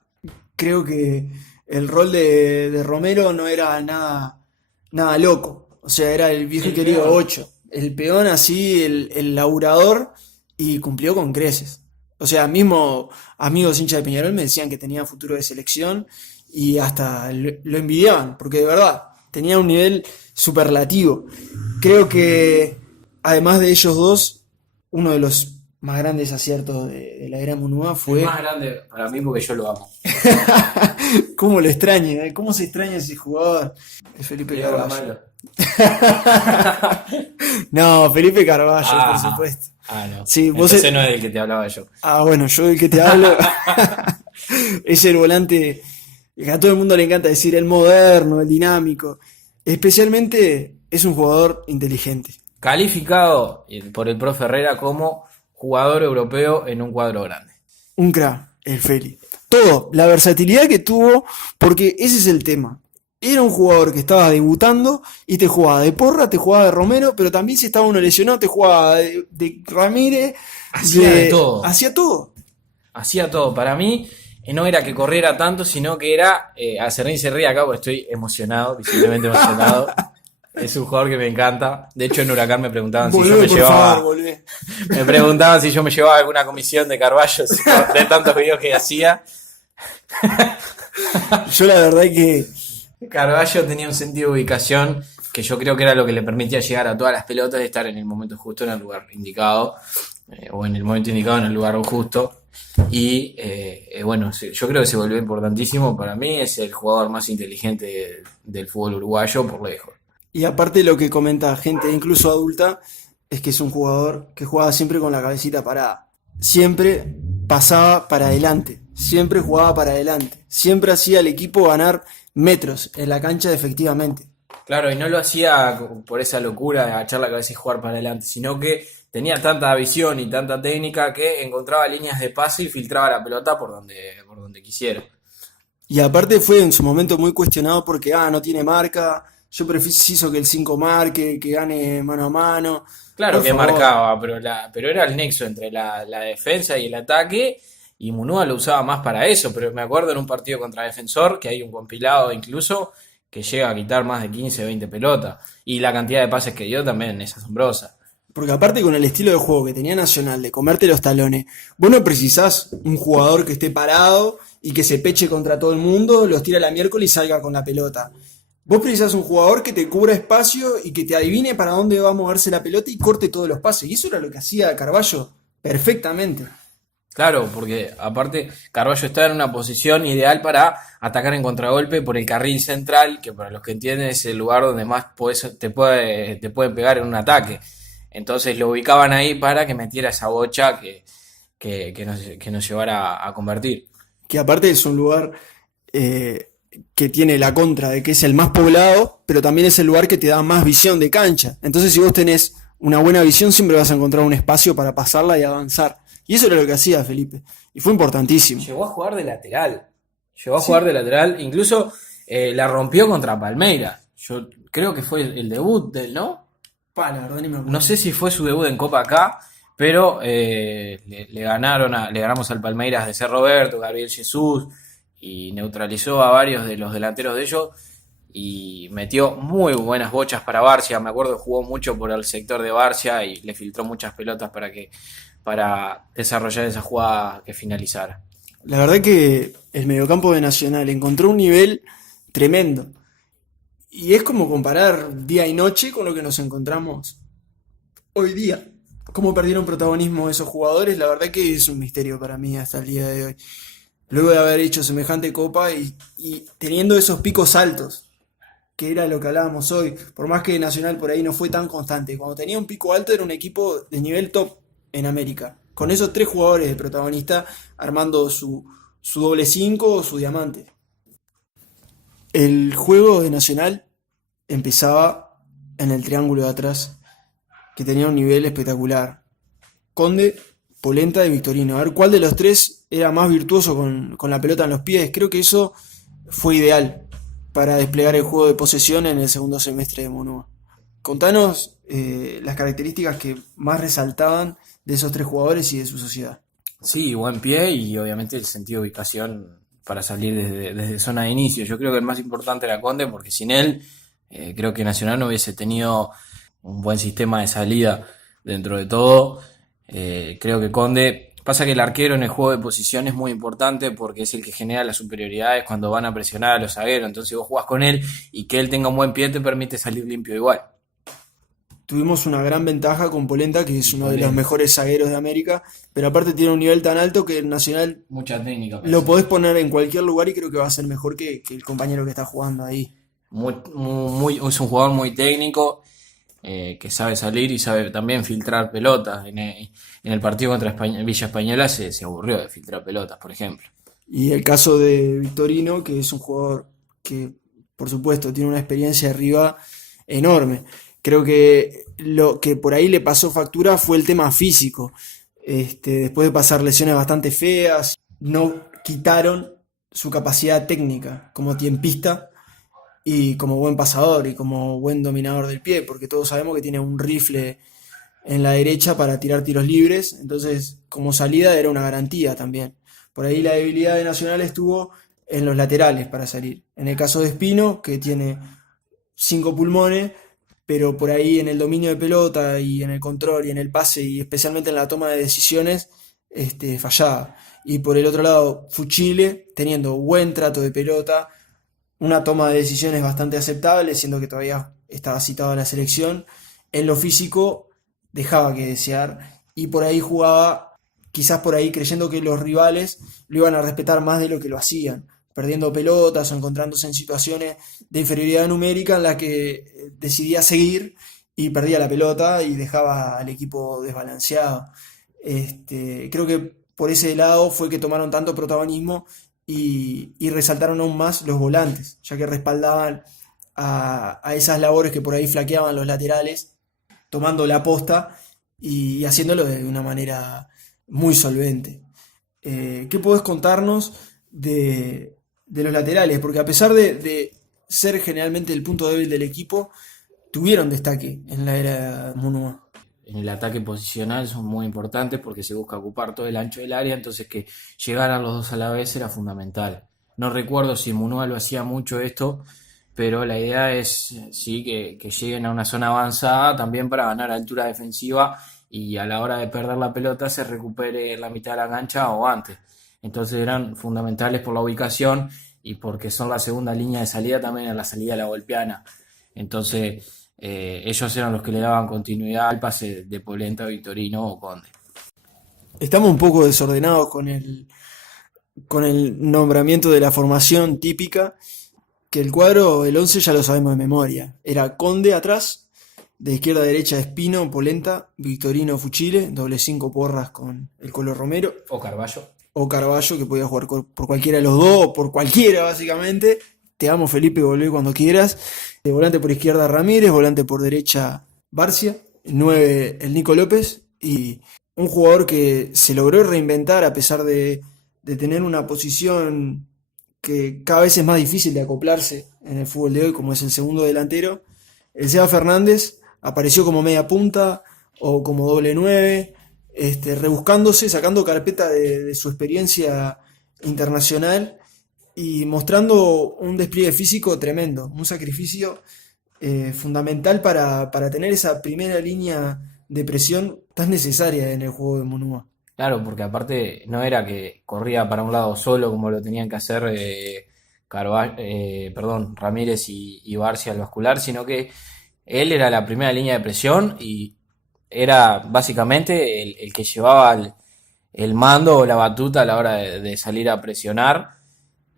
Creo que el rol de Romero no era nada loco, o sea, era el viejo y querido peón. 8, el peón así, el laburador, y cumplió con creces. O sea, mismo amigos hinchas de Peñarol me decían que tenía futuro de selección y hasta lo envidiaban, porque de verdad tenía un nivel superlativo. Creo que además de ellos dos, uno de los más grandes aciertos de la era Munúa fue... Es más grande para mí porque yo lo amo. ¿Cómo lo extraño? ¿Cómo se extraña ese jugador? Es Felipe Diego Carballo. Ramalho. No, Felipe Carballo, por Ah, supuesto. no. Sí, Entonces no es del que te hablaba yo. Bueno, yo del que te hablo es el volante que a todo el mundo le encanta decir, el moderno, el dinámico. Especialmente es un jugador inteligente. Calificado por el profe Herrera como jugador europeo en un cuadro grande. Un crack, el Feli. Todo, la versatilidad que tuvo, porque ese es el tema. Era un jugador que estaba debutando y te jugaba de Porra, te jugaba de Romero, pero también si estaba uno lesionado, te jugaba de Ramírez. Hacía de todo. Hacía todo. Hacía todo. Para mí no era que corriera tanto, sino que era hacer se ríe acá porque estoy emocionado, visiblemente emocionado. Es un jugador que me encanta. De hecho, en Huracán me preguntaban si yo me llevaba. Me preguntaban si yo me llevaba alguna comisión de Carballo de tantos videos que hacía. Yo la verdad es que Carballo tenía un sentido de ubicación que yo creo que era lo que le permitía llegar a todas las pelotas y estar en el momento justo, en el lugar indicado, o en el momento indicado, en el lugar justo. Y bueno, yo creo que se volvió importantísimo. Para mí es el jugador más inteligente del fútbol uruguayo por lejos. Y aparte lo que comenta gente incluso adulta, es que es un jugador que jugaba siempre con la cabecita parada. Siempre pasaba para adelante, siempre jugaba para adelante, siempre hacía al equipo ganar metros en la cancha efectivamente. Claro, y no lo hacía por esa locura de agachar la cabeza y jugar para adelante, sino que tenía tanta visión y tanta técnica que encontraba líneas de pase y filtraba la pelota por donde quisiera. Y aparte fue en su momento muy cuestionado porque no tiene marca. Yo preciso que el 5 marque, que gane mano a mano. Claro Por que favor. marcaba, pero era el nexo entre la defensa y el ataque, y Munúa lo usaba más para eso. Pero me acuerdo en un partido contra Defensor, que hay un compilado incluso, que llega a quitar más de 15, 20 pelotas. Y la cantidad de pases que dio también es asombrosa. Porque aparte con el estilo de juego que tenía Nacional, de comerte los talones, vos no precisás un jugador que esté parado y que se peche contra todo el mundo, los tira la miércoles y salga con la pelota. Vos precisás un jugador que te cubra espacio y que te adivine para dónde va a moverse la pelota y corte todos los pases. Y eso era lo que hacía Carballo perfectamente. Claro, porque aparte Carballo está en una posición ideal para atacar en contragolpe por el carril central, que para los que entienden es el lugar donde más te pueden pegar en un ataque. Entonces lo ubicaban ahí para que metiera esa bocha que nos llevara a convertir. Que aparte es un lugar que tiene la contra de que es el más poblado, pero también es el lugar que te da más visión de cancha. Entonces si vos tenés una buena visión siempre vas a encontrar un espacio para pasarla y avanzar. Y eso era lo que hacía Felipe. Y fue importantísimo. Llegó a jugar de lateral. Jugar de lateral. Incluso la rompió contra Palmeiras. Yo creo que fue el debut de él, ¿no? La verdad ni me acuerdo. No sé si fue su debut en Copa acá, pero le ganamos al Palmeiras de Ser Roberto, Gabriel Jesús, y neutralizó a varios de los delanteros de ellos y metió muy buenas bochas para Barcia. Me acuerdo que jugó mucho por el sector de Barcia y le filtró muchas pelotas para desarrollar esa jugada que finalizara. La verdad que el mediocampo de Nacional encontró un nivel tremendo. Y es como comparar día y noche con lo que nos encontramos hoy día. ¿Cómo perdieron protagonismo esos jugadores? La verdad que es un misterio para mí hasta el día de hoy. Luego de haber hecho semejante copa y teniendo esos picos altos, que era lo que hablábamos hoy, por más que Nacional por ahí no fue tan constante, cuando tenía un pico alto era un equipo de nivel top en América, con esos 3 jugadores de protagonista armando su doble 5 o su diamante. El juego de Nacional empezaba en el triángulo de atrás, que tenía un nivel espectacular. Conde, Polenta y Victorino. A ver cuál de los 3 era más virtuoso con la pelota en los pies. Creo que eso fue ideal para desplegar el juego de posesión en el segundo semestre de Monúa. Contanos las características que más resaltaban de esos 3 jugadores y de su sociedad. Sí, buen pie y obviamente el sentido de ubicación para salir desde zona de inicio. Yo creo que el más importante era Conde porque sin él creo que Nacional no hubiese tenido un buen sistema de salida dentro de todo. Creo que Conde, pasa que el arquero en el juego de posición es muy importante porque es el que genera las superioridades cuando van a presionar a los zagueros, entonces vos jugás con él y que él tenga un buen pie te permite salir limpio igual. Tuvimos una gran ventaja con Polenta, que es uno de los Polenta. mejores zagueros de América, pero aparte tiene un nivel tan alto que el Nacional Mucha técnica. lo podés poner en cualquier lugar y creo que va a ser mejor que el compañero que está jugando ahí. Es un jugador muy técnico, que sabe salir y sabe también filtrar pelotas. En el partido contra Villa Española se aburrió de filtrar pelotas, por ejemplo. Y el caso de Victorino, que es un jugador que, por supuesto, tiene una experiencia arriba enorme. Creo que lo que por ahí le pasó factura fue el tema físico. Después de pasar lesiones bastante feas, no quitaron su capacidad técnica como tiempista y como buen pasador y como buen dominador del pie, porque todos sabemos que tiene un rifle en la derecha para tirar tiros libres, entonces como salida era una garantía también. Por ahí la debilidad de Nacional estuvo en los laterales para salir. En el caso de Espino, que tiene 5 pulmones, pero por ahí en el dominio de pelota y en el control y en el pase y especialmente en la toma de decisiones, fallaba. Y por el otro lado, Fuchile, teniendo buen trato de pelota, una toma de decisiones bastante aceptable, siendo que todavía estaba citado a la selección. En lo físico dejaba que desear y por ahí jugaba, quizás por ahí creyendo que los rivales lo iban a respetar más de lo que lo hacían, perdiendo pelotas o encontrándose en situaciones de inferioridad numérica en las que decidía seguir y perdía la pelota y dejaba al equipo desbalanceado. Creo que por ese lado fue que tomaron tanto protagonismo y resaltaron aún más los volantes, ya que respaldaban a esas labores que por ahí flaqueaban los laterales, tomando la posta y haciéndolo de una manera muy solvente. ¿Qué podés contarnos de los laterales? Porque a pesar de ser generalmente el punto débil del equipo, tuvieron destaque en la era Munua. En el ataque posicional son muy importantes porque se busca ocupar todo el ancho del área, entonces que llegaran los dos a la vez era fundamental. No recuerdo si Munua lo hacía mucho esto, pero la idea es sí que lleguen a una zona avanzada también para ganar altura defensiva y a la hora de perder la pelota se recupere la mitad de la cancha o antes. Entonces eran fundamentales por la ubicación y porque son la segunda línea de salida también a la salida de la golpeana. Entonces ellos eran los que le daban continuidad al pase de Polenta, Victorino o Conde. Estamos un poco desordenados con el nombramiento de la formación típica, que el cuadro, el 11 ya lo sabemos de memoria. Era Conde atrás, de izquierda a derecha Espino, Polenta, Victorino, Fuchile, doble 5 Porras con el Colo Romero. O Carballo. O Carballo, que podía jugar por cualquiera de los dos, o por cualquiera básicamente. Te amo Felipe, volvé cuando quieras. Volante por izquierda Ramírez, volante por derecha Barcia, 9 el Nico López, y un jugador que se logró reinventar a pesar de tener una posición que cada vez es más difícil de acoplarse en el fútbol de hoy, como es el segundo delantero. El Seba Fernández apareció como media punta o como doble 9, rebuscándose, sacando carpeta de su experiencia internacional y mostrando un despliegue físico tremendo, un sacrificio fundamental para tener esa primera línea de presión tan necesaria en el juego de Monúa. Claro, porque aparte no era que corría para un lado solo como lo tenían que hacer Ramírez y Barcia al bascular, sino que él era la primera línea de presión y era básicamente el que llevaba el mando o la batuta a la hora de salir a presionar.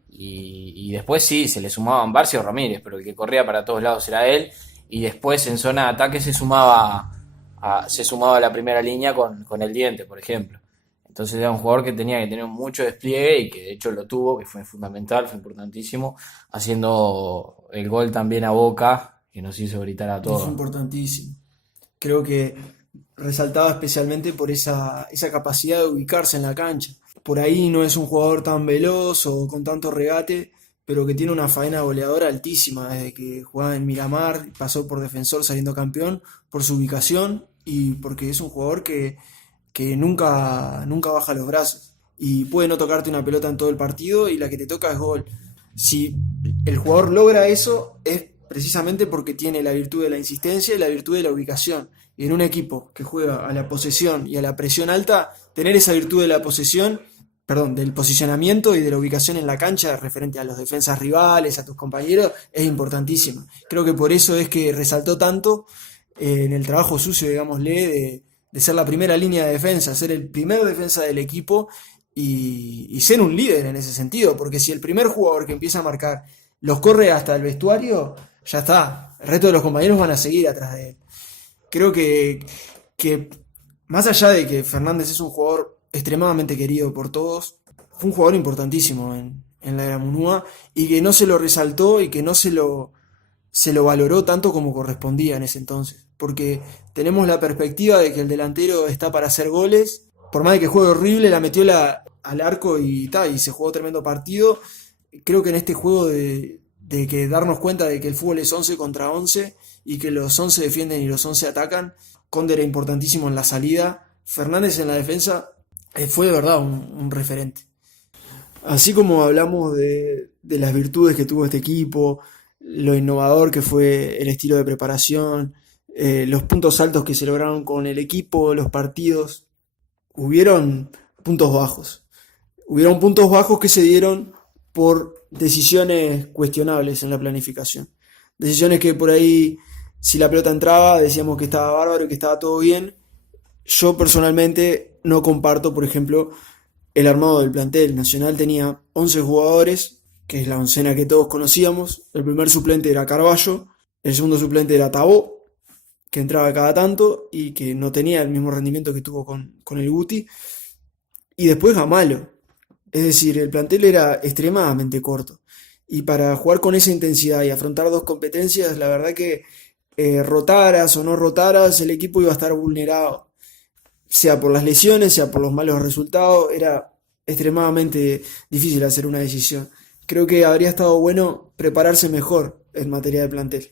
Y después sí, se le sumaban Barcia o Ramírez, pero el que corría para todos lados era él. Y después en zona de ataque se sumaba a la primera línea con el Diente, por ejemplo. Entonces era un jugador que tenía que tener mucho despliegue y que de hecho lo tuvo, que fue fundamental, fue importantísimo, haciendo el gol también a Boca, que nos hizo gritar a Y fue todos. importantísimo. Creo que resaltaba especialmente por esa capacidad de ubicarse en la cancha. Por ahí no es un jugador tan veloz o con tanto regate, pero que tiene una faena goleadora altísima desde que jugaba en Miramar, pasó por Defensor saliendo campeón, por su ubicación y porque es un jugador que nunca baja los brazos. Y puede no tocarte una pelota en todo el partido y la que te toca es gol. Si el jugador logra eso es precisamente porque tiene la virtud de la insistencia y la virtud de la ubicación. Y en un equipo que juega a la posesión y a la presión alta, tener esa virtud de la posesión, perdón, del posicionamiento y de la ubicación en la cancha referente a los defensas rivales, a tus compañeros, es importantísima. Creo que por eso es que resaltó tanto en el trabajo sucio, digámosle, de ser la primera línea de defensa, ser el primer defensa del equipo y ser un líder en ese sentido, porque si el primer jugador que empieza a marcar los corre hasta el vestuario, ya está, el resto de los compañeros van a seguir atrás de él. Creo que más allá de que Fernández es un jugador extremadamente querido por todos, fue un jugador importantísimo en la era Munúa y que no se lo resaltó y que no se lo valoró tanto como correspondía en ese entonces. Porque tenemos la perspectiva de que el delantero está para hacer goles, por más de que juegue horrible, la metió al arco y se jugó tremendo partido. Creo que en este juego de que darnos cuenta de que el fútbol es 11 contra 11 y que los 11 defienden y los 11 atacan, Conde era importantísimo en la salida, Fernández en la defensa fue de verdad un referente. Así como hablamos de las virtudes que tuvo este equipo, lo innovador que fue el estilo de preparación, los puntos altos que se lograron con el equipo, los partidos, hubieron puntos bajos. Hubieron puntos bajos que se dieron por decisiones cuestionables en la planificación. Decisiones que por ahí, si la pelota entraba, decíamos que estaba bárbaro y que estaba todo bien. Yo personalmente no comparto, por ejemplo, el armado del plantel. Nacional tenía 11 jugadores, que es la oncena que todos conocíamos. El primer suplente era Carballo, el segundo suplente era Tabó, que entraba cada tanto y que no tenía el mismo rendimiento que tuvo con el Guti. Y después Gamalo. Es decir, el plantel era extremadamente corto. Y para jugar con esa intensidad y afrontar dos competencias, la verdad que rotaras o no rotaras, el equipo iba a estar vulnerado. Sea por las lesiones, sea por los malos resultados, era extremadamente difícil hacer una decisión. Creo que habría estado bueno prepararse mejor en materia de plantel.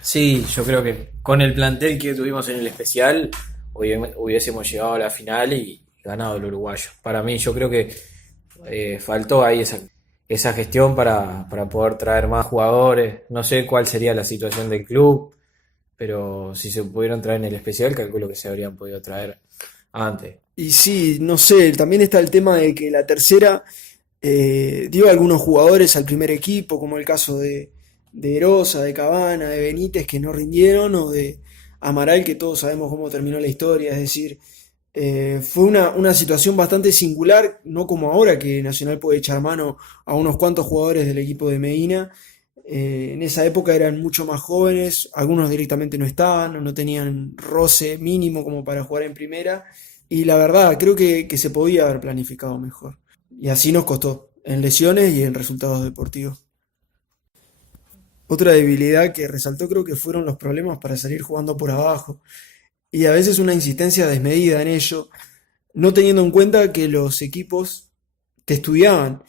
Sí, yo creo que con el plantel que tuvimos en el especial hubiésemos llegado a la final y ganado el uruguayo. Para mí, yo creo que faltó ahí esa gestión para poder traer más jugadores. No sé cuál sería la situación del club, pero si se pudieron traer en el especial, calculo que se habrían podido traer antes. Y sí, no sé, también está el tema de que la tercera dio a algunos jugadores al primer equipo, como el caso de Erosa, de Cabana, de Benítez, que no rindieron, o de Amaral, que todos sabemos cómo terminó la historia. Es decir, fue una situación bastante singular, no como ahora que Nacional puede echar mano a unos cuantos jugadores del equipo de Medina. En esa época eran mucho más jóvenes, algunos directamente no estaban, o no tenían roce mínimo como para jugar en primera. Y la verdad, creo que se podía haber planificado mejor. Y así nos costó, en lesiones y en resultados deportivos. Otra debilidad que resaltó creo que fueron los problemas para salir jugando por abajo. Y a veces una insistencia desmedida en ello, no teniendo en cuenta que los equipos te estudiaban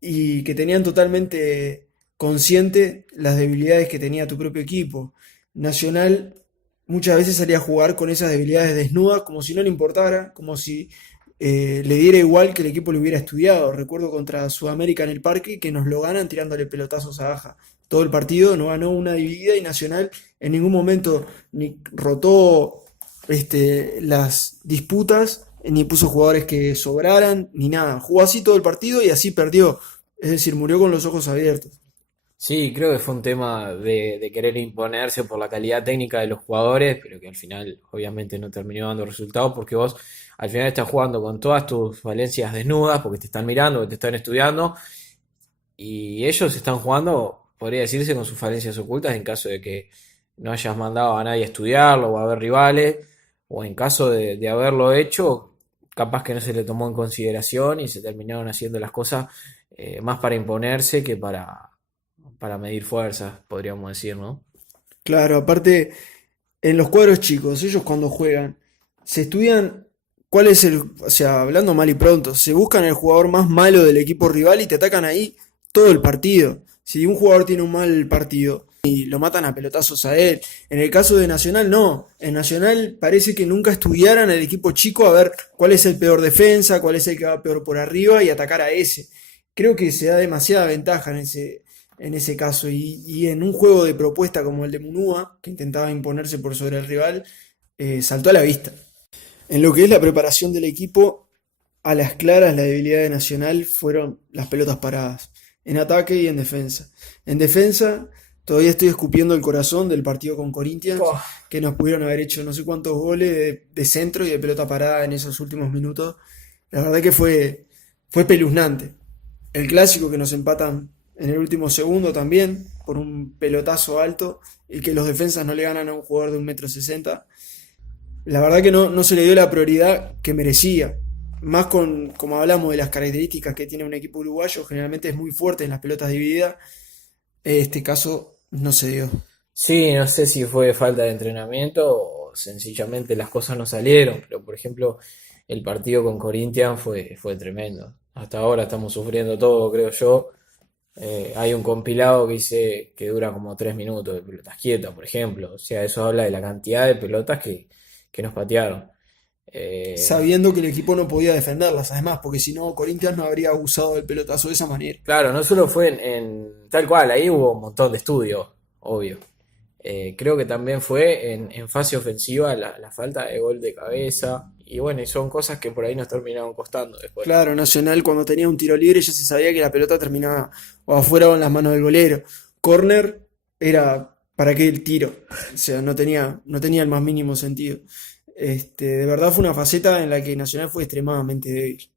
y que tenían totalmente consciente las debilidades que tenía tu propio equipo. Nacional muchas veces salía a jugar con esas debilidades desnudas, como si no le importara, como si le diera igual que el equipo lo hubiera estudiado. Recuerdo contra Sudamérica en el Parque que nos lo ganan tirándole pelotazos a Aja. Todo el partido no ganó una dividida y Nacional en ningún momento ni rotó las disputas, ni puso jugadores que sobraran, ni nada. Jugó así todo el partido y así perdió. Es decir, murió con los ojos abiertos. Sí, creo que fue un tema de querer imponerse por la calidad técnica de los jugadores, pero que al final obviamente no terminó dando resultados porque vos al final estás jugando con todas tus falencias desnudas porque te están mirando, porque te están estudiando y ellos están jugando, podría decirse, con sus falencias ocultas en caso de que no hayas mandado a nadie a estudiarlo o a ver rivales, o en caso de haberlo hecho, capaz que no se le tomó en consideración y se terminaron haciendo las cosas más para imponerse que para medir fuerzas, podríamos decir, ¿no? Claro, aparte, en los cuadros chicos, ellos cuando juegan, se estudian cuál es o sea, hablando mal y pronto, se buscan el jugador más malo del equipo rival y te atacan ahí todo el partido. Si un jugador tiene un mal partido y lo matan a pelotazos a él. En el caso de Nacional, no. En Nacional parece que nunca estudiaran el equipo chico a ver cuál es el peor defensa, cuál es el que va peor por arriba y atacar a ese. Creo que se da demasiada ventaja en ese caso. Y en un juego de propuesta como el de Munúa, que intentaba imponerse por sobre el rival, saltó a la vista. En lo que es la preparación del equipo, a las claras la debilidad de Nacional fueron las pelotas paradas, en ataque y en defensa. En defensa, todavía estoy escupiendo el corazón del partido con Corinthians, Oh. que nos pudieron haber hecho no sé cuántos goles de centro y de pelota parada en esos últimos minutos. La verdad que fue espeluznante. El clásico que nos empatan en el último segundo también, por un pelotazo alto, y que los defensas no le ganan a un jugador de 1,60 m. La verdad que no se le dio la prioridad que merecía. Más como hablamos de las características que tiene un equipo uruguayo, generalmente es muy fuerte en las pelotas divididas. Este caso no se dio. Sí, no sé si fue falta de entrenamiento o sencillamente las cosas no salieron, pero por ejemplo, el partido con Corinthians fue tremendo. Hasta ahora estamos sufriendo todo, creo yo. Hay un compilado que dice que dura como 3 minutos de pelotas quietas, por ejemplo. O sea, eso habla de la cantidad de pelotas que nos patearon. Eh, Sabiendo que el equipo no podía defenderlas, además, porque si no, Corinthians no habría abusado del pelotazo de esa manera. claro, no solo fue en tal cual, ahí hubo un montón de estudios, obvio. Creo que también fue en fase ofensiva la falta de gol de cabeza. Y bueno, y son cosas que por ahí nos terminaron costando después. Claro, Nacional cuando tenía un tiro libre ya se sabía que la pelota terminaba o afuera o en las manos del golero. Corner era para qué el tiro. O sea, no tenía el más mínimo sentido. De verdad fue una faceta en la que Nacional fue extremadamente débil.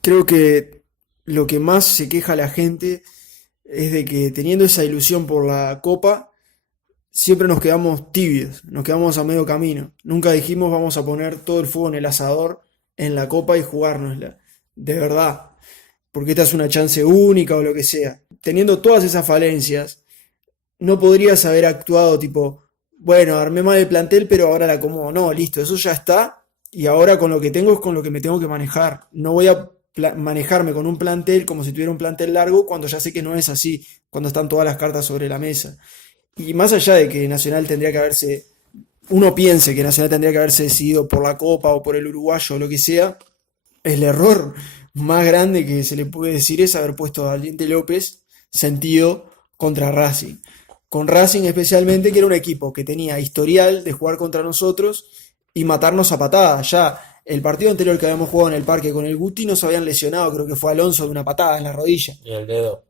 Creo que lo que más se queja la gente es de que teniendo esa ilusión por la Copa, siempre nos quedamos tibios, nos quedamos a medio camino. Nunca dijimos vamos a poner todo el fuego en el asador en la Copa y jugárnosla. De verdad. Porque esta es una chance única o lo que sea. Teniendo todas esas falencias, no podrías haber actuado tipo, bueno, armé mal el plantel, pero ahora la acomodo. No, listo, eso ya está. Y ahora con lo que tengo es con lo que me tengo que manejar. No voy a manejarme con un plantel como si tuviera un plantel largo cuando ya sé que no es así, cuando están todas las cartas sobre la mesa. Y más allá de que Nacional tendría que haberse, uno piense que Nacional tendría que haberse decidido por la Copa o por el uruguayo o lo que sea, el error más grande que se le puede decir es haber puesto a Diente López sentido contra Racing. Con Racing especialmente, que era un equipo que tenía historial de jugar contra nosotros y matarnos a patadas. Ya el partido anterior que habíamos jugado en el parque con el Guti nos habían lesionado, creo que fue Alonso de una patada en la rodilla. Y el dedo.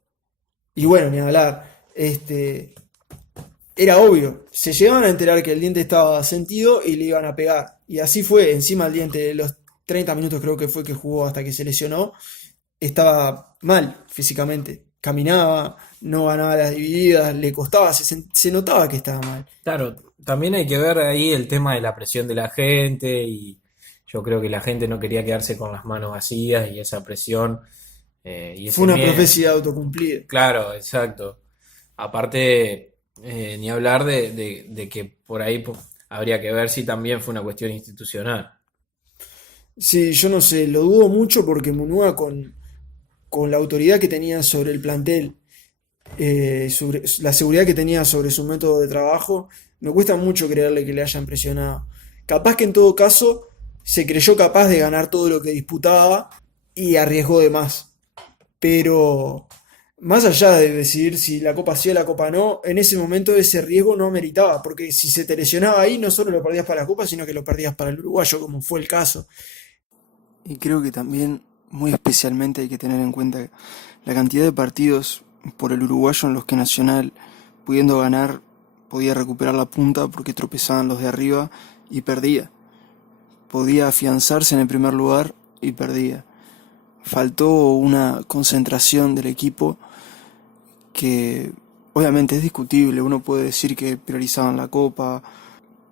Y bueno, ni hablar. Era obvio, se llegaban a enterar que el Diente estaba sentido y le iban a pegar. Y así fue, encima el Diente, los 30 minutos creo que fue que jugó hasta que se lesionó, estaba mal físicamente. Caminaba, no ganaba las divididas, le costaba, se notaba que estaba mal. Claro, también hay que ver ahí el tema de la presión de la gente y yo creo que la gente no quería quedarse con las manos vacías y esa presión y Fue ese una miedo. profecía autocumplida. Claro, exacto. Aparte, ni hablar de que por ahí habría que ver si también fue una cuestión institucional. Sí, yo no sé, lo dudo mucho porque Munúa con la autoridad que tenía sobre el plantel, sobre la seguridad que tenía sobre su método de trabajo, me cuesta mucho creerle que le hayan presionado. Capaz que en todo caso se creyó capaz de ganar todo lo que disputaba y arriesgó de más. Pero más allá de decidir si la copa sí o la copa no, en ese momento ese riesgo no ameritaba, porque si se te lesionaba ahí no solo lo perdías para la copa, sino que lo perdías para el uruguayo, como fue el caso. Y creo que también, muy especialmente, hay que tener en cuenta la cantidad de partidos por el uruguayo en los que Nacional, pudiendo ganar, podía recuperar la punta porque tropezaban los de arriba y perdía. Podía afianzarse en el primer lugar y perdía. Faltó una concentración del equipo que obviamente es discutible. Uno puede decir que priorizaban la Copa,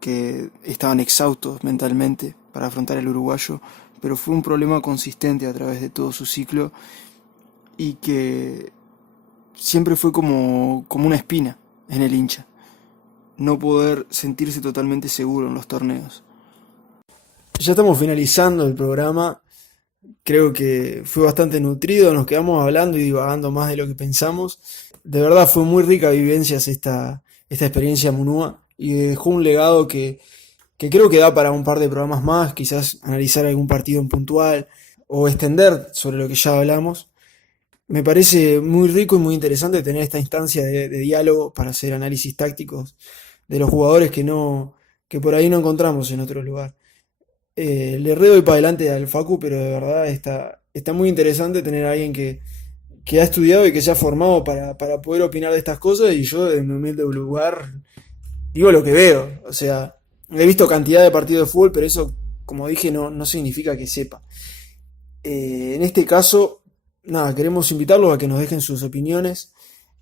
que estaban exhaustos mentalmente para afrontar el uruguayo, pero fue un problema consistente a través de todo su ciclo y que siempre fue como una espina en el hincha, no poder sentirse totalmente seguro en los torneos. Ya estamos finalizando el programa, creo que fue bastante nutrido, nos quedamos hablando y divagando más de lo que pensamos. De verdad fue muy rica vivencias esta experiencia Munúa y dejó un legado que creo que da para un par de programas más, quizás analizar algún partido en puntual o extender sobre lo que ya hablamos. Me parece muy rico y muy interesante tener esta instancia de diálogo para hacer análisis tácticos de los jugadores que por ahí no encontramos en otro lugar. Le doy para adelante al Facu, pero de verdad está muy interesante tener a alguien que ha estudiado y que se ha formado para poder opinar de estas cosas, y yo de mi humilde lugar digo lo que veo. O sea, he visto cantidad de partidos de fútbol, pero eso, como dije, no significa que sepa. En este caso, nada, queremos invitarlos a que nos dejen sus opiniones.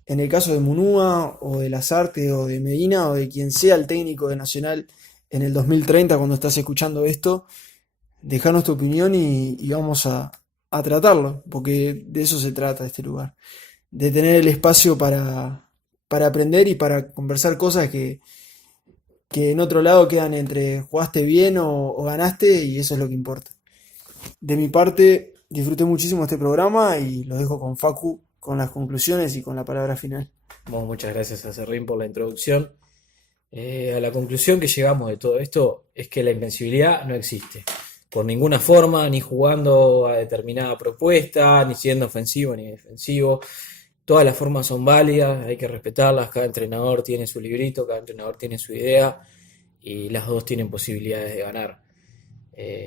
En el caso de Munúa, o de Lasarte, o de Medina, o de quien sea el técnico de Nacional en el 2030, cuando estás escuchando esto, dejanos tu opinión y vamos a tratarlo, porque de eso se trata este lugar. De tener el espacio para aprender y para conversar cosas que en otro lado quedan entre jugaste bien o ganaste, y eso es lo que importa. De mi parte, disfruté muchísimo este programa y lo dejo con Facu, con las conclusiones y con la palabra final. Bueno, muchas gracias a Serrín por la introducción. A la conclusión que llegamos de todo esto es que la invencibilidad no existe, por ninguna forma, ni jugando a determinada propuesta, ni siendo ofensivo ni defensivo. Todas las formas son válidas, hay que respetarlas, cada entrenador tiene su librito, cada entrenador tiene su idea, y las dos tienen posibilidades de ganar.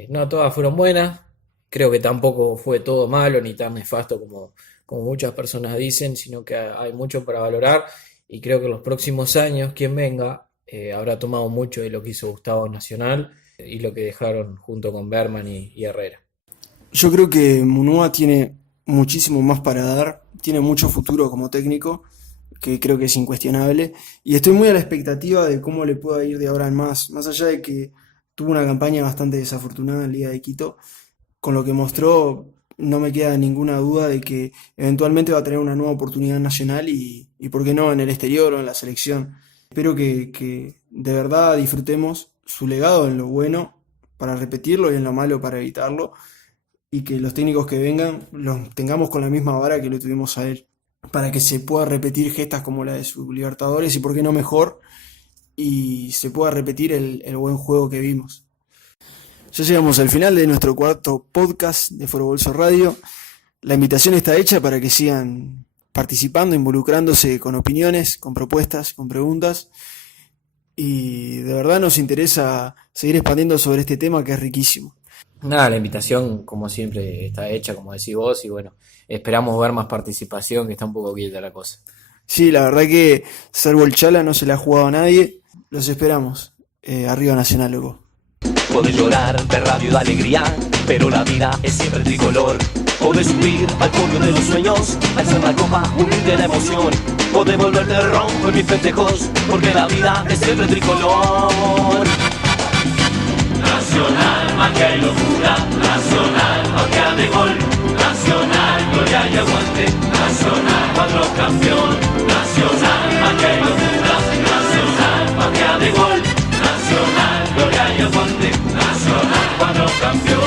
No todas fueron buenas, creo que tampoco fue todo malo ni tan nefasto como muchas personas dicen, sino que hay mucho para valorar, y creo que en los próximos años quien venga habrá tomado mucho de lo que hizo Gustavo Nacional y lo que dejaron junto con Berman y Herrera. Yo creo que Munúa tiene muchísimo más para dar, tiene mucho futuro como técnico, que creo que es incuestionable, y estoy muy a la expectativa de cómo le pueda ir de ahora en más allá de que tuvo una campaña bastante desafortunada en Liga de Quito. Con lo que mostró, no me queda ninguna duda de que eventualmente va a tener una nueva oportunidad nacional y por qué no en el exterior o en la selección. Espero que de verdad disfrutemos su legado en lo bueno para repetirlo y en lo malo para evitarlo, y que los técnicos que vengan los tengamos con la misma vara que lo tuvimos a él, para que se pueda repetir gestas como la de su Libertadores y por qué no mejor, y se pueda repetir el buen juego que vimos. Ya llegamos al final de nuestro cuarto podcast de Foro Bolso Radio. La invitación está hecha para que sigan participando, involucrándose con opiniones, con propuestas, con preguntas. Y de verdad nos interesa seguir expandiendo sobre este tema que es riquísimo. Nada, la invitación como siempre está hecha, como decís vos, y bueno, esperamos ver más participación, que está un poco quieta la cosa. Sí, la verdad que salvo el Chala no se la ha jugado a nadie. Los esperamos. Arriba Nacional, loco. Podés llorar, ver rabia de alegría, pero la vida es siempre tricolor. Podés subir al podio de los sueños, alzar la copa, unirte a la emoción. Podés volverte ronco en mis festejos, porque la vida es siempre tricolor. Nacional, magia y locura, Nacional, magia de gol. Nacional, gloria y aguante, Nacional, cuadro campeón. Nacional, magia y locura, Nacional, magia de gol. Nacional, gloria y aguante, Nacional, cuadro campeón.